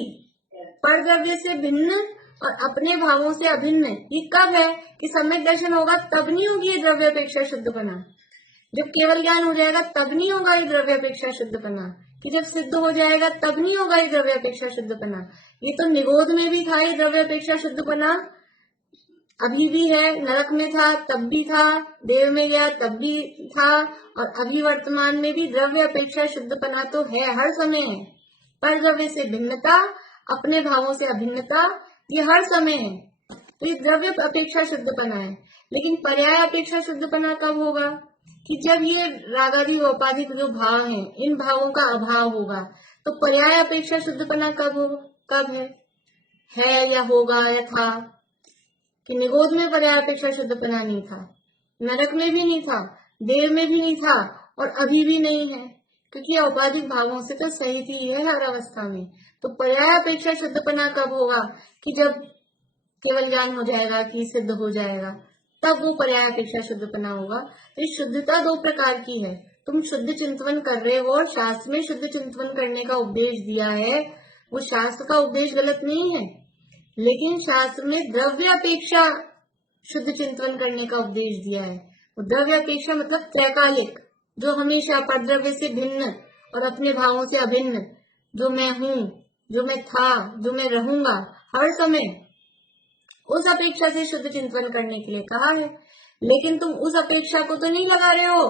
पर द्रव्य से भिन्न और अपने भावों से अभिन्न। ये कब है कि सम्यक दर्शन होगा तब नहीं होगी ये द्रव्य अपेक्षा शुद्धपना। जब केवल ज्ञान हो जाएगा तब नहीं होगा ये द्रव्य अपेक्षा शुद्धपना। कि जब सिद्ध हो जाएगा तब नहीं होगा ये द्रव्य अपेक्षा शुद्धपना। ये तो निरोध में भी था ये द्रव्य अपेक्षा शुद्धपना, अभी भी है। नरक में था तब भी था, देव में गया तब भी था, और अभी वर्तमान में भी द्रव्य अपेक्षा शुद्धपना तो है, हर समय है। पर द्रव्य से भिन्नता, अपने भावों से अभिन्नता, ये हर समय है। तो ये द्रव्य अपेक्षा शुद्धपना है। लेकिन पर्याय अपेक्षा शुद्धपना कब होगा? कि जब ये रागादि औपाधिक जो भाव हैं, इन भावों का अभाव होगा। तो पर्याय अपेक्षा शुद्धपना कब है या होगा या था? कि निरोध में पर्याय अपेक्षा शुद्धपना नहीं था, नरक में भी नहीं था, देव में भी नहीं था, और अभी भी नहीं है, क्योंकि औपाधिक भावों से तो सहित ही है हर अवस्था में। तो पर्याय अपेक्षा शुद्धपना कब होगा? कि जब केवल ज्ञान हो जाएगा, कि सिद्ध हो जाएगा, तब वो पर्याय अपेक्षा शुद्धपना होगा। तो शुद्धता दो प्रकार की है। तुम शुद्ध चिंतन कर रहे हो और शास्त्र में शुद्ध चिंतन करने का उपदेश दिया है, वो शास्त्र का उपदेश गलत नहीं है, लेकिन शास्त्र में द्रव्य अपेक्षा शुद्ध चिंतन करने का उपदेश दिया है। वो द्रव्य अपेक्षा मतलब त्रैकालिक, जो हमेशा परद्रव्य से भिन्न और अपने भावों से अभिन्न, जो मैं हूँ, जो मैं था, जो मैं रहूंगा हर समय, उस अपेक्षा से शुद्ध चिंतन करने के लिए कहा है। लेकिन तुम उस अपेक्षा को तो नहीं लगा रहे हो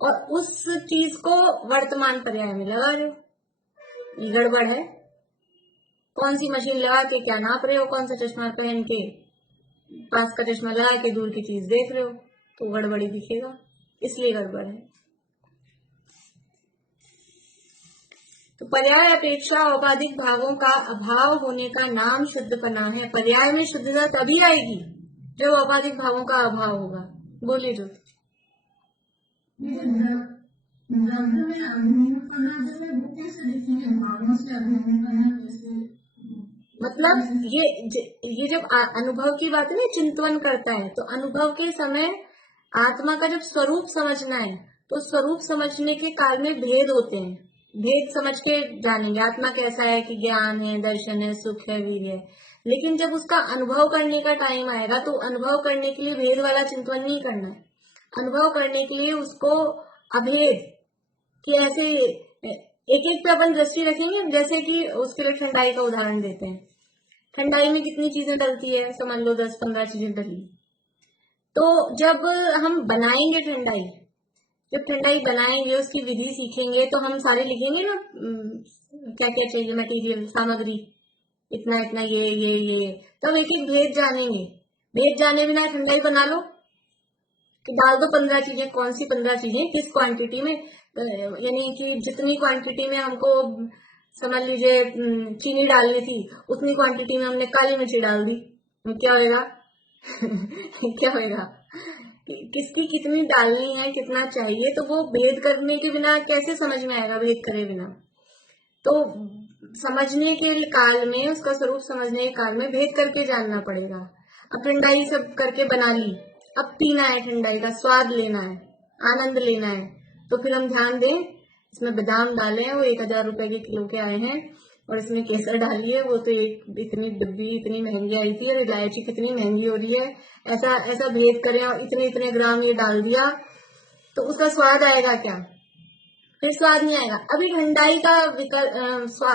और उस चीज को वर्तमान पर्याय में लगा रहे हो। ये गड़बड़ है। कौन सी मशीन लगा के क्या नाप रहे हो? कौन सा चश्मा पहन के पास का चश्मा लगा के दूर की चीज देख रहे हो? तो गड़बड़ी दिखेगा, इसलिए गड़बड़ है। तो पर्याय अपेक्षा औपाधिक भावों का अभाव होने का नाम शुद्धपना है। पर्याय में शुद्धता तभी आएगी जब औपाधिक भावों का अभाव होगा। बोलिए जो मतलब ये जब अनुभव की बात है ना, चिंतन करता है, तो अनुभव के समय आत्मा का जब स्वरूप समझना है, तो स्वरूप समझने के काल में भेद होते हैं। भेद समझ के जानेंगे आत्मा कैसा है, कि ज्ञान है, दर्शन है, सुख है, वीर्य है। लेकिन जब उसका अनुभव करने का टाइम आएगा, तो अनुभव करने के लिए भेद वाला चिंतन नहीं करना है। अनुभव करने के लिए उसको अभेद, कि ऐसे एक एक पे अपन दृष्टि रखेंगे। जैसे कि उसके लिए ठंडाई का उदाहरण देते हैं। ठंडाई में कितनी चीजें डलती है? समझ लो 10-15 चीजें डली। तो जब हम बनाएंगे ठंडाई, जब ठंडाई बनाएंगे, उसकी विधि सीखेंगे, तो हम सारे लिखेंगे ना क्या क्या चाहिए, मटेरियल, सामग्री, इतना इतना, ये तो हम एक एक भेद जानेंगे। भेद जाने बिना ठंडाई बना लो कि डाल दो 15 चीजें। कौन सी 15 चीजें, किस क्वांटिटी में? यानी कि जितनी क्वांटिटी में हमको समझ लीजिए चीनी डालनी थी, उतनी क्वांटिटी में हमने काली मिर्ची डाल दी, क्या होगा? क्या होगा? किसकी कितनी डालनी है, कितना चाहिए, तो वो भेद करने के बिना कैसे समझ में आएगा? भेद करे बिना। तो समझने के काल में, उसका स्वरूप समझने के काल में भेद करके जानना पड़ेगा। अब ठंडाई सब करके बना ली, अब पीना है, ठंडाई का स्वाद लेना है, आनंद लेना है, तो फिर हम ध्यान दें, इसमें बादाम डाले हैं, वो 1000 रुपए के किलो के आए हैं, और इसमें केसर डाली है, वो तो इतनी डब्बी इतनी महंगी आई थी, और इलायची कितनी महंगी हो रही है। ऐसा भेद करें और इतने इतने ग्राम ये डाल दिया, तो उसका स्वाद आएगा क्या? फिर स्वाद नहीं आएगा। अभी ठंडाई का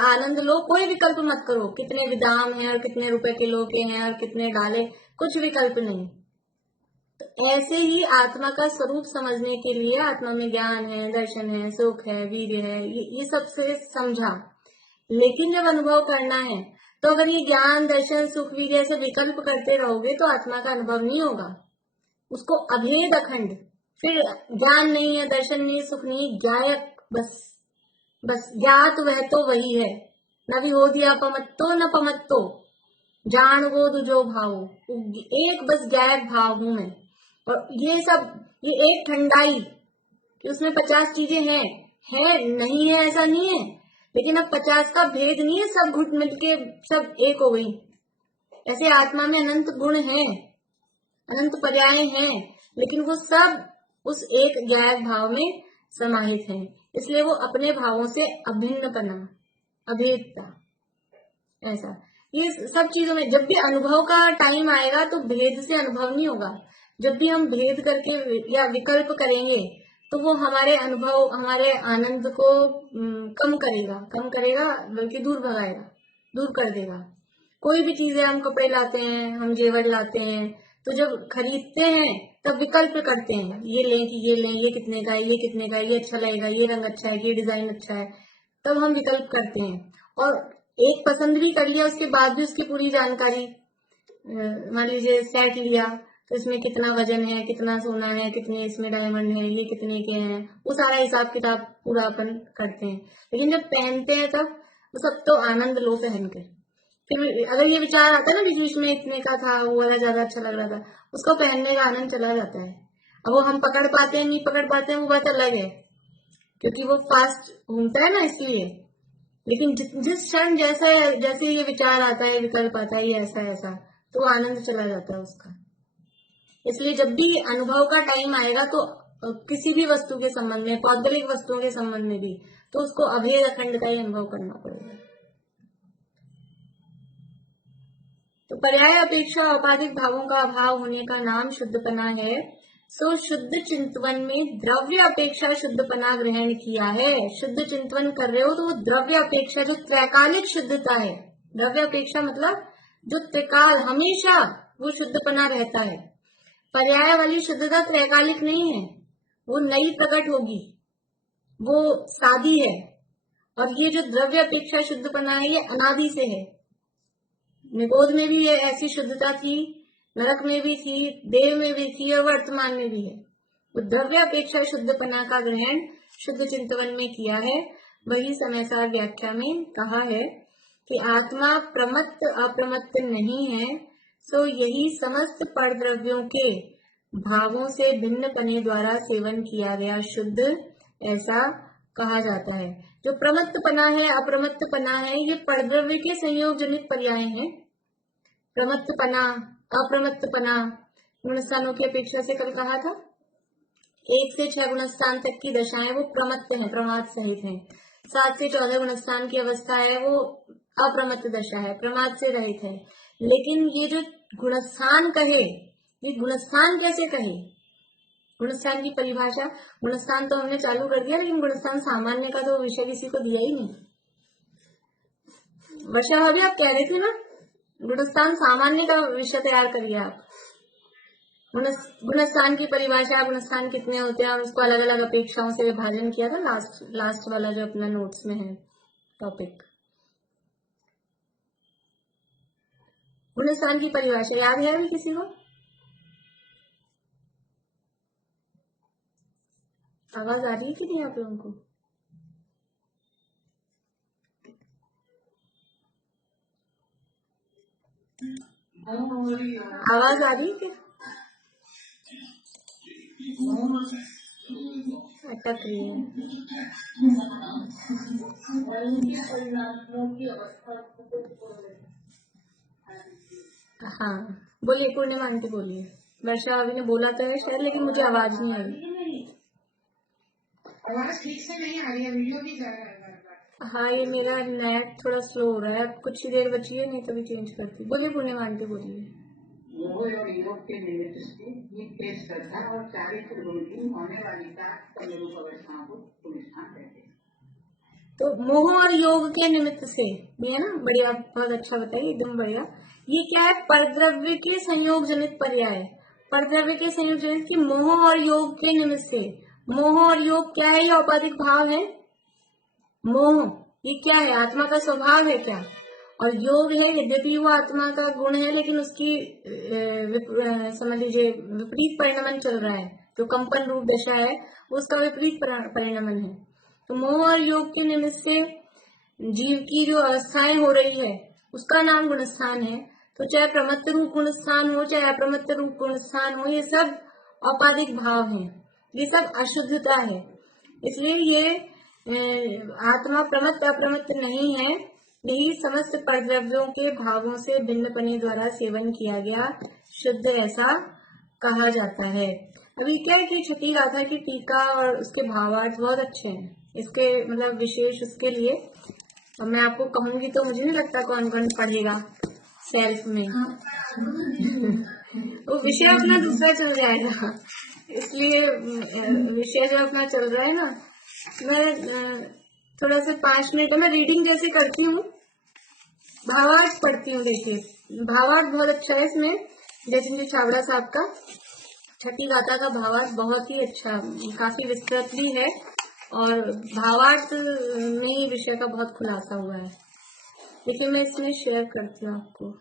आनंद लो, कोई विकल्प मत करो, कितने बादाम है और कितने रुपए किलो के हैं और कितने डाले, कुछ विकल्प नहीं। तो ऐसे ही आत्मा का स्वरूप समझने के लिए, आत्मा में ज्ञान है, दर्शन है, सुख है, वीर्य है, ये सबसे समझा। लेकिन जब अनुभव करना है, तो अगर ये ज्ञान, दर्शन, सुख, वीर्य ऐसे विकल्प करते रहोगे, तो आत्मा का अनुभव नहीं होगा। उसको अभेद अखंड, फिर ज्ञान नहीं है, दर्शन नहीं, सुख नहीं, ज्ञायक, बस ज्ञात वह तो वही है, न भी हो दिया पमत्तो न पमत्तो, जान वो दुजो भाव, एक बस ज्ञायक भाव हूं मैं। और ये सब, ये एक ठंडाई, कि उसमें 50 चीजें हैं, नहीं है ऐसा नहीं है, लेकिन अब 50 का भेद नहीं है, सब घुट मिल के सब एक हो गई। ऐसे आत्मा में अनंत गुण हैं, अनंत पर्याय हैं, लेकिन वो सब उस एक ज्ञायक भाव में समाहित हैं। इसलिए वो अपने भावों से अभिन्नपना, अभेदता, ऐसा। ये सब चीजों में जब भी अनुभव का टाइम आएगा तो भेद से अनुभव नहीं होगा। जब भी हम भेद करके या विकल्प करेंगे तो वो हमारे अनुभव, हमारे आनंद को कम करेगा बल्कि दूर भगाएगा, दूर कर देगा। कोई भी चीजें, हम कपड़े लाते हैं, हम जेवर लाते हैं, तो जब खरीदते हैं तब विकल्प करते हैं, ये लें कि ये लें, ये कितने का है, ये कितने का है, ये अच्छा लगेगा, ये रंग अच्छा है, ये डिजाइन अच्छा है, तब हम विकल्प करते हैं। और एक पसंद भी कर लिया, उसके बाद भी उसकी पूरी जानकारी, मान लीजिए सेट लिया तो इसमें कितना वजन है, कितना सोना है, कितने इसमें डायमंड है, ये कितने के हैं, वो सारा हिसाब किताब पूरा अपन करते हैं। लेकिन जब पहनते हैं तब वो सब तो आनंद लो पहन के। फिर अगर ये विचार आता है ना बीच बीच में, इतने का था, वो वाला ज्यादा अच्छा लग रहा था, उसको पहनने का आनंद चला जाता है। अब वो हम पकड़ पाते हैं नहीं पकड़ पाते हैं वो बात अलग है, क्योंकि वो फास्ट घूमता है ना, इसलिए। लेकिन जिस क्षण जैसे ये विचार आता है, विकल्प आता है, ये ऐसा ऐसा, तो आनंद चला जाता है उसका। इसलिए जब भी अनुभव का टाइम आएगा तो किसी भी वस्तु के संबंध में, पौद्गलिक वस्तुओं के संबंध में भी, तो उसको अभेद अखंड का ही अनुभव करना पड़ेगा। तो पर्याय अपेक्षा औपाधिक भावों का अभाव होने का नाम शुद्धपना है। सो शुद्ध चिंतवन में द्रव्य अपेक्षा शुद्धपना ग्रहण किया है। शुद्ध चिंतवन कर रहे हो तो वो द्रव्य अपेक्षा, जो त्रैकालिक शुद्धता है, द्रव्य अपेक्षा मतलब जो त्रिकाल हमेशा वो शुद्धपना रहता है। पर्याय वाली शुद्धता त्रैकालिक नहीं है, वो नई प्रकट होगी, वो सादी है। और ये जो द्रव्य अपेक्षा शुद्धपना है ये अनादि से है। निगोद में भी ये ऐसी शुद्धता थी, नरक में भी थी, देव में भी थी और वर्तमान में भी है। तो द्रव्य अपेक्षा शुद्धपना का ग्रहण शुद्ध चिंतवन में किया है। वही समयसार व्याख्या में कहा है कि आत्मा प्रमत्त अप्रमत्त नहीं है, सो यही समस्त परद्रव्यों के भावों से भिन्न पने द्वारा सेवन किया गया शुद्ध, ऐसा कहा जाता है। जो प्रमत्त पना है, अप्रमत्त पना है, ये परद्रव्य के संयोग जनित पर्याय हैं। प्रमत्त पना, अप्रमत्त पना, गुणस्थानों की अपेक्षा से कल कहा था 1 से 6 गुणस्थान तक की दशाएं वो प्रमत्त है, प्रमाद सहित है। 7 से 14 गुणस्थान की अवस्था है वो अप्रमत्त दशा है, प्रमाद से रहित है। लेकिन ये जो गुणस्थान कहे, ये गुणस्थान कैसे कहे, गुणस्थान की परिभाषा, गुणस्थान तो हमने चालू कर दिया, लेकिन गुणस्थान सामान्य का तो विषय किसी को दिया ही नहीं। वर्षा भाभी आप कह रहे थे ना, गुणस्थान सामान्य का विषय तैयार करिए आप। गुणस्थान की परिभाषा, गुणस्थान कितने होते हैं और उसको अलग अलग अपेक्षाओं से विभाजन किया था, लास्ट वाला जो अपना नोट्स में है टॉपिक। गुणस्थान की परिभाषा याद है अभी किसी को? आवाज आ रही है कि नहीं आप लोगों को? आवाज आ रही है क्या? अटक रही है। हाँ बोलिए, पूर्णिमा आंटी बोलिए। वर्षा अभी ने बोला तो है शायद, लेकिन मुझे आवाज नहीं आ रही। आवाज ठीक से नहीं आ रही है, वीडियो भी जा रहा है। हाँ ये मेरा नेट थोड़ा स्लो हो रहा है, अब कुछ ही देर बची है, नहीं तो भी चेंज करती। बोलिए पूर्णिमा आंटी बोलिए। मोह और योग के निमित्त से नित्य श्रद्धा और चारित्र रूपी होने वाली का अनुरूप अवस्थाओं को पुनस्थान कहते हैं। तो मोह और योग के निमित्त से भी है ना, बढ़िया, बहुत अच्छा बताइए, एकदम बढ़िया। ये क्या है? परद्रव्य के संयोग जनित पर्याय। परद्रव्य के संयोग जनित की मोह और योग के निमित्त से। मोह और योग क्या है? ये औपाधिक भाव है। मोह ये क्या है? आत्मा का स्वभाव है क्या? और योग है, यद्यपि वो आत्मा का गुण है, लेकिन उसकी समझ लीजिए विपरीत परिणमन चल रहा है, जो कंपन रूप दशा है उसका विपरीत परिणमन है। तो मोह और योग के निमित्त से जीव की जो अवस्थाएं हो रही है उसका नाम गुणस्थान है। तो चाहे प्रमत्त रूप गुणस्थान हो, चाहे अप्रमत्त रूप गुणस्थान हो, ये सब औपाधिक भाव है, ये सब अशुद्धता है। इसलिए ये आत्मा प्रमत्त अप्रमत्त नहीं है, यही समस्त परद्रव्यों के भावों से भिन्नपने द्वारा सेवन किया गया शुद्ध, ऐसा कहा जाता है। अभी क्या है कि छठी गाथा की टीका और उसके भावार्थ बहुत अच्छे हैं, इसके मतलब विशेष उसके लिए और मैं आपको कहूंगी तो मुझे नहीं लगता कौन कौन पढ़ेगा सेल्फ में। वो विषय अपना दूसरा चल जाएगा, इसलिए विषय जो अपना चल रहा है ना, मैं थोड़ा सा 5 मिनट में रीडिंग जैसे करती हूँ, भावार्थ पढ़ती हूँ। देखिए भावार्थ बहुत अच्छा है इसमें, जैसे छाबड़ा साहब का छठी गाथा का भावार्थ बहुत ही अच्छा, काफी विस्तृत भी है और भावार्थ में ही विषय का बहुत खुलासा हुआ है। देखिए मैं इसमें शेयर करती हूँ आपको।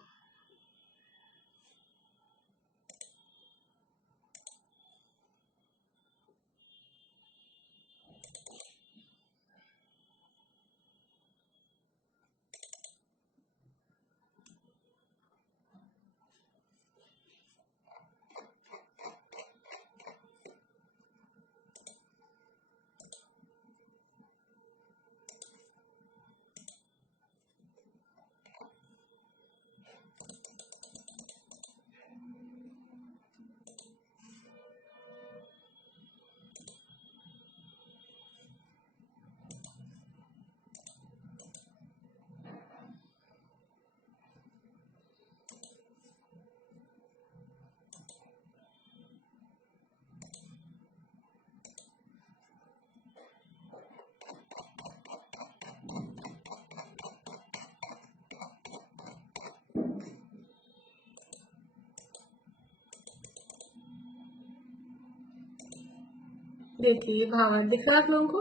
देखिए भावार्थ दिख रहा है आप लोगों को?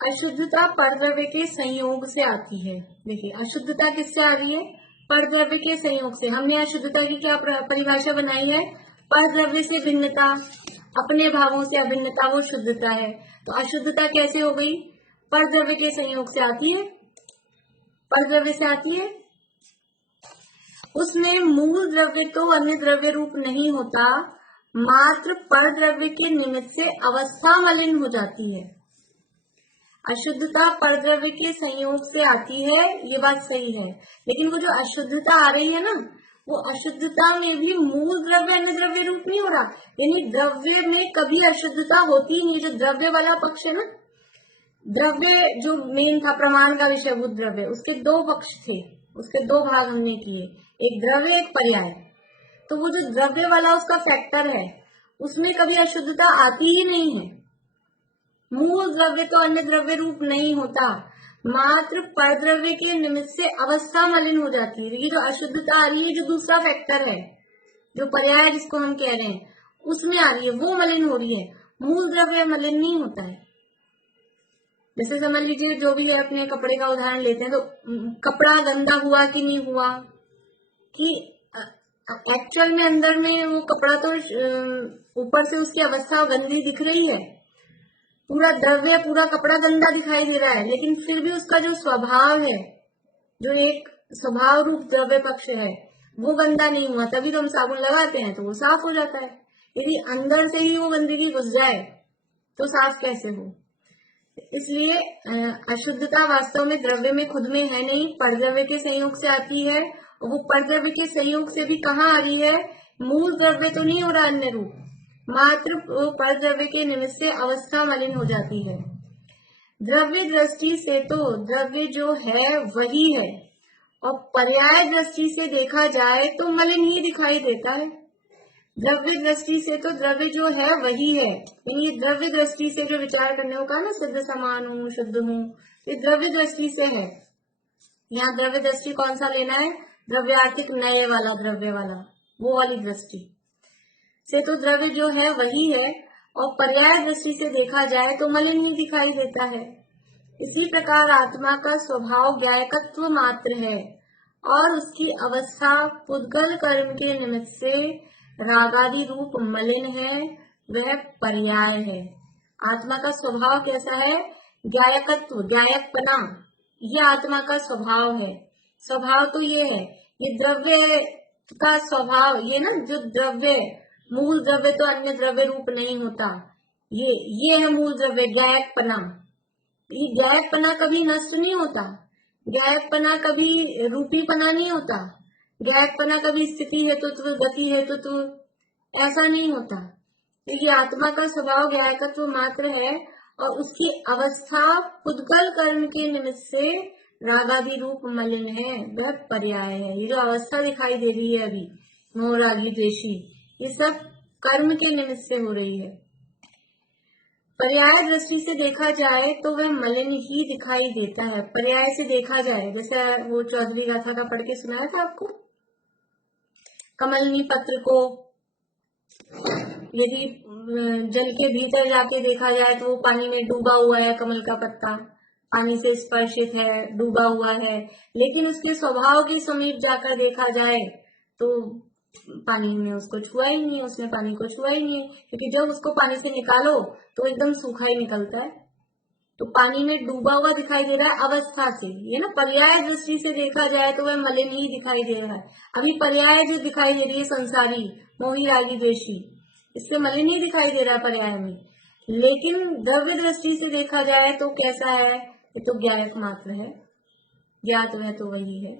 अशुद्धता परद्रव्य के संयोग से आती है। देखिए अशुद्धता किससे आ रही है? परद्रव्य के संयोग से। हमने अशुद्धता की क्या परिभाषा बनाई है? परद्रव्य से भिन्नता, अपने भावों से अभिन्नता, वो शुद्धता है। तो अशुद्धता कैसे हो गई? परद्रव्य के संयोग से आती है, परद्रव्य से आती है। उसमें मूल द्रव्य तो अन्य द्रव्य रूप नहीं होता, मात्र परद्रव्य के निमित्त से अवस्था मलिन हो जाती है। अशुद्धता परद्रव्य के संयोग से आती है, ये बात सही है, लेकिन वो जो अशुद्धता आ रही है ना, वो अशुद्धता में भी मूल द्रव्य अन्य द्रव्य रूप नहीं हो रहा। यानी द्रव्य में कभी अशुद्धता होती नहीं। जो द्रव्य वाला पक्ष है ना, द्रव्य जो मेन था प्रमाण का विषयभूत द्रव्य, उसके 2 पक्ष थे, उसके 2 भाग हमने किए, एक द्रव्य एक पर्याय। तो वो जो द्रव्य वाला उसका फैक्टर है, उसमें कभी अशुद्धता आती ही नहीं है। मूल द्रव्य तो अन्य द्रव्य रूप नहीं होता, मात्र परद्रव्य के निमित्त से अवस्था मलिन हो जाती है। ये जो अशुद्धता आ रही है, जो दूसरा फैक्टर है, जो पर्याय जिसको हम कह रहे हैं, उसमें आ रही है, वो मलिन हो रही है। मूल द्रव्य मलिन नहीं होता है। जैसे समझ लीजिए, जो भी है अपने कपड़े का उदाहरण लेते हैं, तो कपड़ा गंदा हुआ कि नहीं हुआ, कि एक्चुअल में अंदर में वो कपड़ा तो ऊपर से उसकी अवस्था गंदी दिख रही है, पूरा द्रव्य पूरा कपड़ा गंदा दिखाई दे रहा है, लेकिन फिर भी उसका जो स्वभाव है, जो एक स्वभाव रूप द्रव्य पक्ष है, वो गंदा नहीं हुआ। तभी तो हम साबुन लगाते हैं तो वो साफ हो जाता है। यदि अंदर से ही वो गंदगी घुस जाए तो साफ कैसे हो? इसलिए अशुद्धता वास्तव में द्रव्य में खुद में है नहीं, परद्रव्य के संयोग से आती है। और वो परद्रव्य के संयोग से भी कहाँ आ रही है? मूल द्रव्य तो नहीं हो रहा अन्य रूप, मात्र परद्रव्य के निमित्त से अवस्था मलिन हो जाती है। द्रव्य दृष्टि से तो द्रव्य जो है वही है, और पर्याय दृष्टि से देखा जाए तो मलिन ही दिखाई देता है। द्रव्य दृष्टि से तो द्रव्य जो है वही है, यानी द्रव्य दृष्टि से जो विचार करने को कहा ना, सिद्ध समान हूँ, शुद्ध हूँ, ये द्रव्य दृष्टि से है। यहाँ द्रव्य दृष्टि कौन सा लेना है? द्रव्यार्थिक नए वाला, द्रव्य वाला, वो वाली दृष्टि से तो द्रव्य जो है वही है, और पर्याय दृष्टि से देखा जाए तो मलिन ही दिखाई देता है। इसी प्रकार आत्मा का स्वभाव ज्ञायकत्व मात्र है, और उसकी अवस्था पुद्गल कर्म के निमित्त से रागादि रूप मलिन है, वह पर्याय है। आत्मा का स्वभाव कैसा है? ज्ञायकत्व, ज्ञायकपना, ये आत्मा का स्वभाव है। स्वभाव तो ये है, ये द्रव्य का स्वभाव, ये ना जो द्रव्य, मूल द्रव्य तो अन्य द्रव्य रूप नहीं होता, ये है मूल द्रव्य, ज्ञायकपना। ये ज्ञायकपना कभी नष्ट नहीं होता, ज्ञायकपना कभी रूपीपना नहीं होता, ज्ञायकपना कभी स्थिति हेतुत्व, गति हेतुत्व ऐसा नहीं होता, क्योंकि आत्मा का स्वभाव ज्ञायकत्व मात्र है और उसकी अवस्था पुद्गल कर्म के निमित्त से रागादि रूप मलिन है, वह पर्याय है। ये जो अवस्था दिखाई दे रही है अभी, मोह रागी द्वेषी, ये सब कर्म के निमित्त से हो रही है। पर्याय दृष्टि से देखा जाए तो वह मलिन ही दिखाई देता है। पर्याय से देखा जाए, जैसे वो चौधरी गाथा का पढ़ के सुनाया था आपको, कमलनी पत्र को यदि जल के भीतर जाके देखा जाए तो वो पानी में डूबा हुआ है, कमल का पत्ता पानी से स्पर्शित है, डूबा हुआ है, लेकिन उसके स्वभाव के समीप जाकर देखा जाए तो पानी में उसको छुआ ही नहीं, उसने पानी को छुआ ही नहीं, क्योंकि जब उसको पानी से निकालो तो एकदम सूखा ही निकलता है। तो पानी में डूबा हुआ दिखाई दे रहा है अवस्था से, ये ना पर्याय दृष्टि से देखा जाए तो वह मलिन ही दिखाई दे रहा है। अभी पर्याय जो दिखाई दे रही है संसारी, मोही रागी द्वेषी, इससे मलिन ही दिखाई दे रहा है पर्याय में। लेकिन द्रव्य दृष्टि से देखा जाए तो कैसा है, ये तो ज्ञायक मात्र है, ज्ञात वह तो वही है।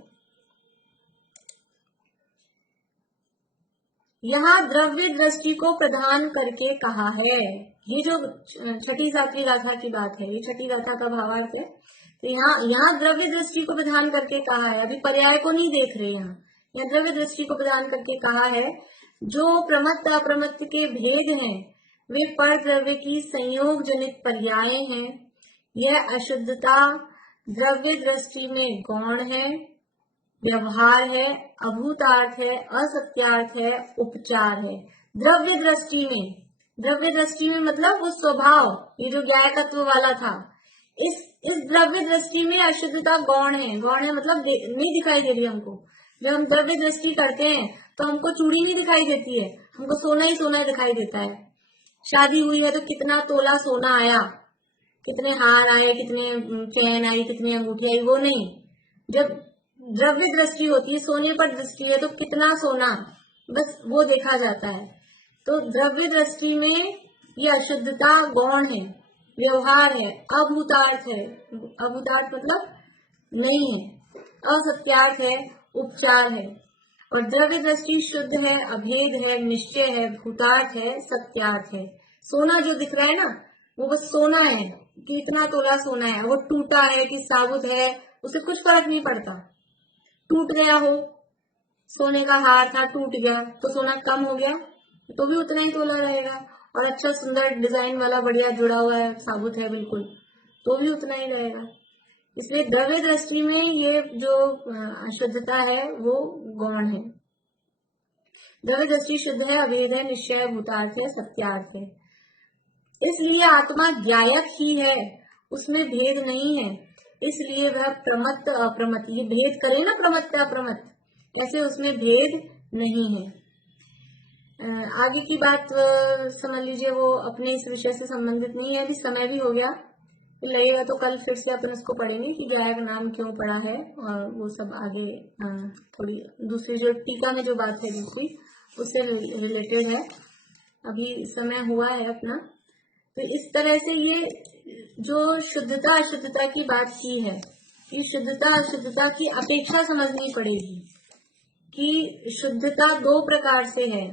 यहाँ द्रव्य दृष्टि को प्रधान करके कहा है, ये जो छठी सातवीं गाथा की बात है, ये छठी गाथा का भावार्थ है। तो यहाँ द्रव्य दृष्टि को प्रधान करके कहा है, अभी पर्याय को नहीं देख रहे यहाँ द्रव्य दृष्टि को प्रदान करके कहा है। जो प्रमत्त अप्रमत्त के भेद हैं वे पर द्रव्य की संयोग जनित पर्याय हैं। यह अशुद्धता द्रव्य दृष्टि में गौण है, व्यवहार है, अभूतार्थ है, असत्यार्थ है, उपचार है। द्रव्य दृष्टि में मतलब वो स्वभाव, ये जो ज्ञायकत्व वाला था, इस द्रव्य दृष्टि में अशुद्धता गौण है। गौण है मतलब नहीं दिखाई दे रही हमको। जब हम द्रव्य दृष्टि करते हैं तो हमको चूड़ी नहीं दिखाई देती है, हमको सोना ही सोना दिखाई देता है। शादी हुई है तो कितना तोला सोना आया, कितने हार आए, कितने चैन आई, कितनी अंगूठी आई, वो नहीं। जब द्रव्य दृष्टि होती है, सोने पर दृष्टि है तो कितना सोना, बस वो देखा जाता है। तो द्रव्य दृष्टि में ये अशुद्धता गौण है, व्यवहार है, अभूतार्थ है, अभूतार्थ मतलब नहीं है, असत्यार्थ है, उपचार है। और द्रव्य दृष्टि शुद्ध है, अभेद है, निश्चय है, भूतार्थ है, सत्यार्थ है। सोना जो दिख रहा है ना, वो बस सोना है कि इतना तोला सोना है, वो टूटा है कि साबुत है, उसे कुछ फर्क नहीं पड़ता। टूट गया हो, सोने का हार था टूट गया तो सोना कम हो गया तो भी उतना ही तोला रहेगा, और अच्छा सुंदर डिजाइन वाला बढ़िया जुड़ा हुआ है, साबुत है बिल्कुल, तो भी उतना ही रहेगा। इसलिए द्रव्य दृष्टि में ये जो अशुद्धता है वो गौण है। द्रव्य दृष्टि शुद्ध है, अभेद है, निश्चय, भूतार्थ है, सत्यार्थ है। इसलिए आत्मा ज्ञायक ही है, उसमें भेद नहीं है, इसलिए वह प्रमत्त अप्रमत्त, ये भेद करे ना प्रमत्त अप्रमत्त, ऐसे उसमें भेद नहीं है। आगे की बात समझ लीजिए, वो अपने इस विषय से संबंधित नहीं है, अभी समय भी हो गया, तो लगेगा तो कल फिर से अपन इसको पढ़ेंगे कि ज्ञायक नाम क्यों पड़ा है, और वो सब आगे थोड़ी दूसरी जो टीका में जो बात है बिल्कुल उससे रिलेटेड है। अभी समय हुआ है अपना, तो इस तरह से ये जो शुद्धता अशुद्धता की बात की है, ये शुद्धता अशुद्धता की अपेक्षा समझनी पड़ेगी कि शुद्धता दो प्रकार से है,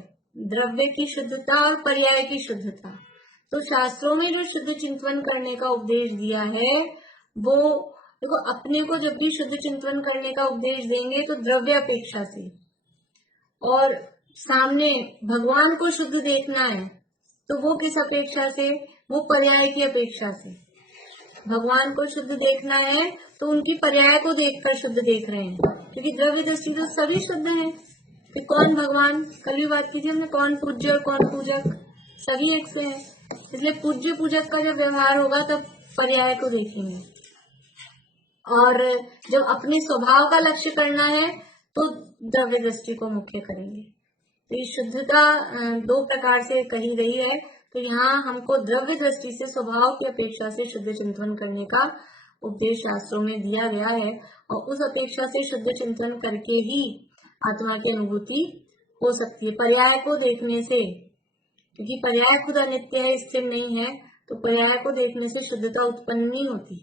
द्रव्य की शुद्धता और पर्याय की शुद्धता। तो शास्त्रों में जो शुद्ध चिंतन करने का उपदेश दिया है, वो देखो अपने को जब भी शुद्ध चिंतन करने का उपदेश देंगे तो द्रव्य अपेक्षा से, और सामने भगवान को शुद्ध देखना है तो वो किस अपेक्षा से, वो पर्याय की अपेक्षा से। भगवान को शुद्ध देखना है तो उनकी पर्याय को देखकर शुद्ध देख रहे हैं, क्योंकि द्रव्य दृष्टि तो सभी शुद्ध हैं। कि कौन भगवान, कल भी बात की थी हमने, कौन पूज्य और कौन पूजक, सभी एक से है। इसलिए पूज्य पूजक का जब व्यवहार होगा तब पर्याय को देखेंगे, और जब अपने स्वभाव का लक्ष्य करना है तो द्रव्य दृष्टि को मुख्य करेंगे। तो ये शुद्धता दो प्रकार से कही गई है, तो यहाँ हमको द्रव्य दृष्टि से स्वभाव की अपेक्षा से शुद्ध चिंतन करने का उपदेश शास्त्रों में दिया गया है, और उस अपेक्षा से शुद्ध चिंतन करके ही आत्मा की अनुभूति हो सकती है। पर्याय को देखने से, क्योंकि पर्याय खुद अनित्य है, स्थिर नहीं है, तो पर्याय को देखने से शुद्धता उत्पन्न नहीं होती,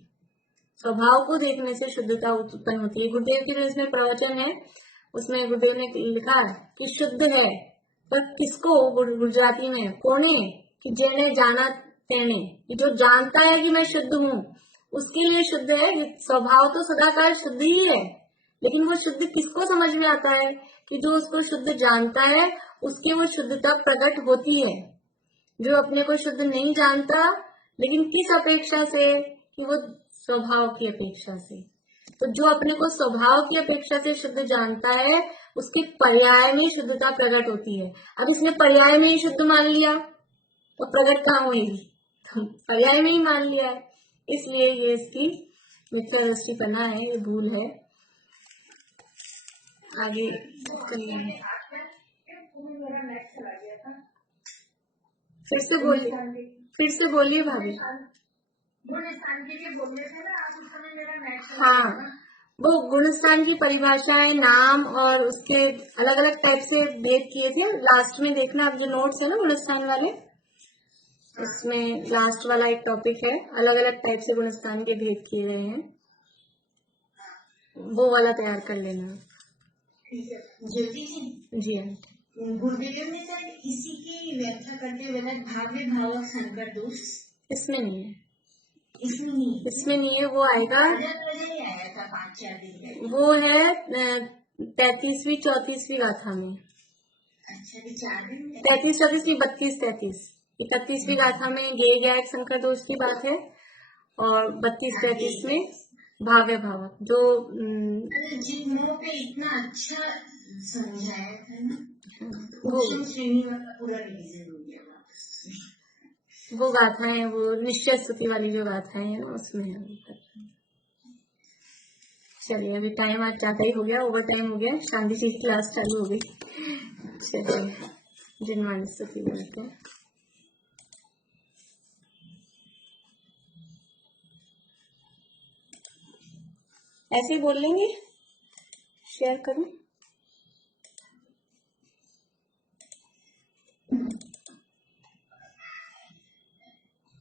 स्वभाव को देखने से शुद्धता उत्पन्न होती है। गुरुदेव की जो इसमें प्रवचन है उसमें गुरुदेव ने लिखा कि शुद्ध है, पर किसको? गुजराती में कोने कि जेने जाना तेने, कि जो जानता है कि मैं शुद्ध हूँ उसके लिए शुद्ध है। स्वभाव तो सदाकाल शुद्ध ही है, लेकिन वो शुद्ध किसको समझ में आता है? कि जो उसको शुद्ध जानता है उसकी वो शुद्धता प्रकट होती है। जो अपने को शुद्ध नहीं जानता, लेकिन किस अपेक्षा से? कि वो स्वभाव की अपेक्षा से। तो जो अपने को स्वभाव की अपेक्षा से शुद्ध जानता है उसके पर्याय में शुद्धता प्रकट होती है। अब इसने पर्याय में ही शुद्ध मान लिया तो प्रकट कहाँ हुई? तो पर्याय में ही मान लिया है, इसलिए ये इसकी मिथ्या दृष्टिपना है, ये भूल है। आगे फिर से बोलिए भाभी। हाँ, वो गुणस्थान की परिभाषाएं, नाम और उसके अलग अलग टाइप से भेद किए थे। लास्ट में देखना, आप जो नोट्स है ना गुणस्थान वाले, उसमें लास्ट वाला एक टॉपिक है, अलग अलग टाइप से गुणस्थान के भेद किए गए हैं, वो वाला तैयार कर लेना। ज्योति जी गुरुदेव ने सर इसी की व्याख्या करते हुए भाव्य भाव संकर दोष इसमें नहीं है, इसमें नहीं है, वो आएगा, आया था 5-4 दिन में। वो है 33वीं 34वीं गाथा में। अच्छा, 4 दिन 33 34 32 33 31वीं गाथा में ये गया संकर दोष की बात है, और 32 33 में भाव्य भाव, जो जिन मुंह पे इतना अच्छा समझाया था ना, वो श्रेणी वाला पूरा रिवीजन हो गया वापस। वो गाथाएं, वो निश्चय स्तुति वाली जो गाथाएं है ना, उसमें है। चलिए, अभी टाइम आज ज्यादा ही हो गया, ओवर टाइम हो गया, शांति जी की क्लास चालू हो गई। चलिए, जिनवाणी स्तुति बोलते हैं। ऐसे ही बोल लेंगे, शेयर करूं।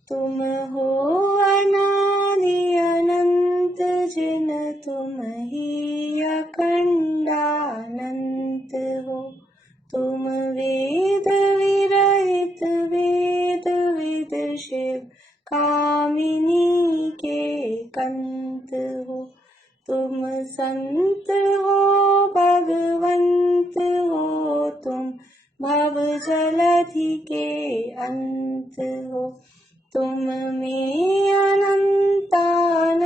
तुम हो अनादि अनंत, जिन तुम ही अखंडानंत हो। तुम वेद विरहित वेद विद शिव कामिनी के कंत हो। तुम संत हो भगवंत हो, तुम भव जलधि के अंत हो। तुम में अनंतानंत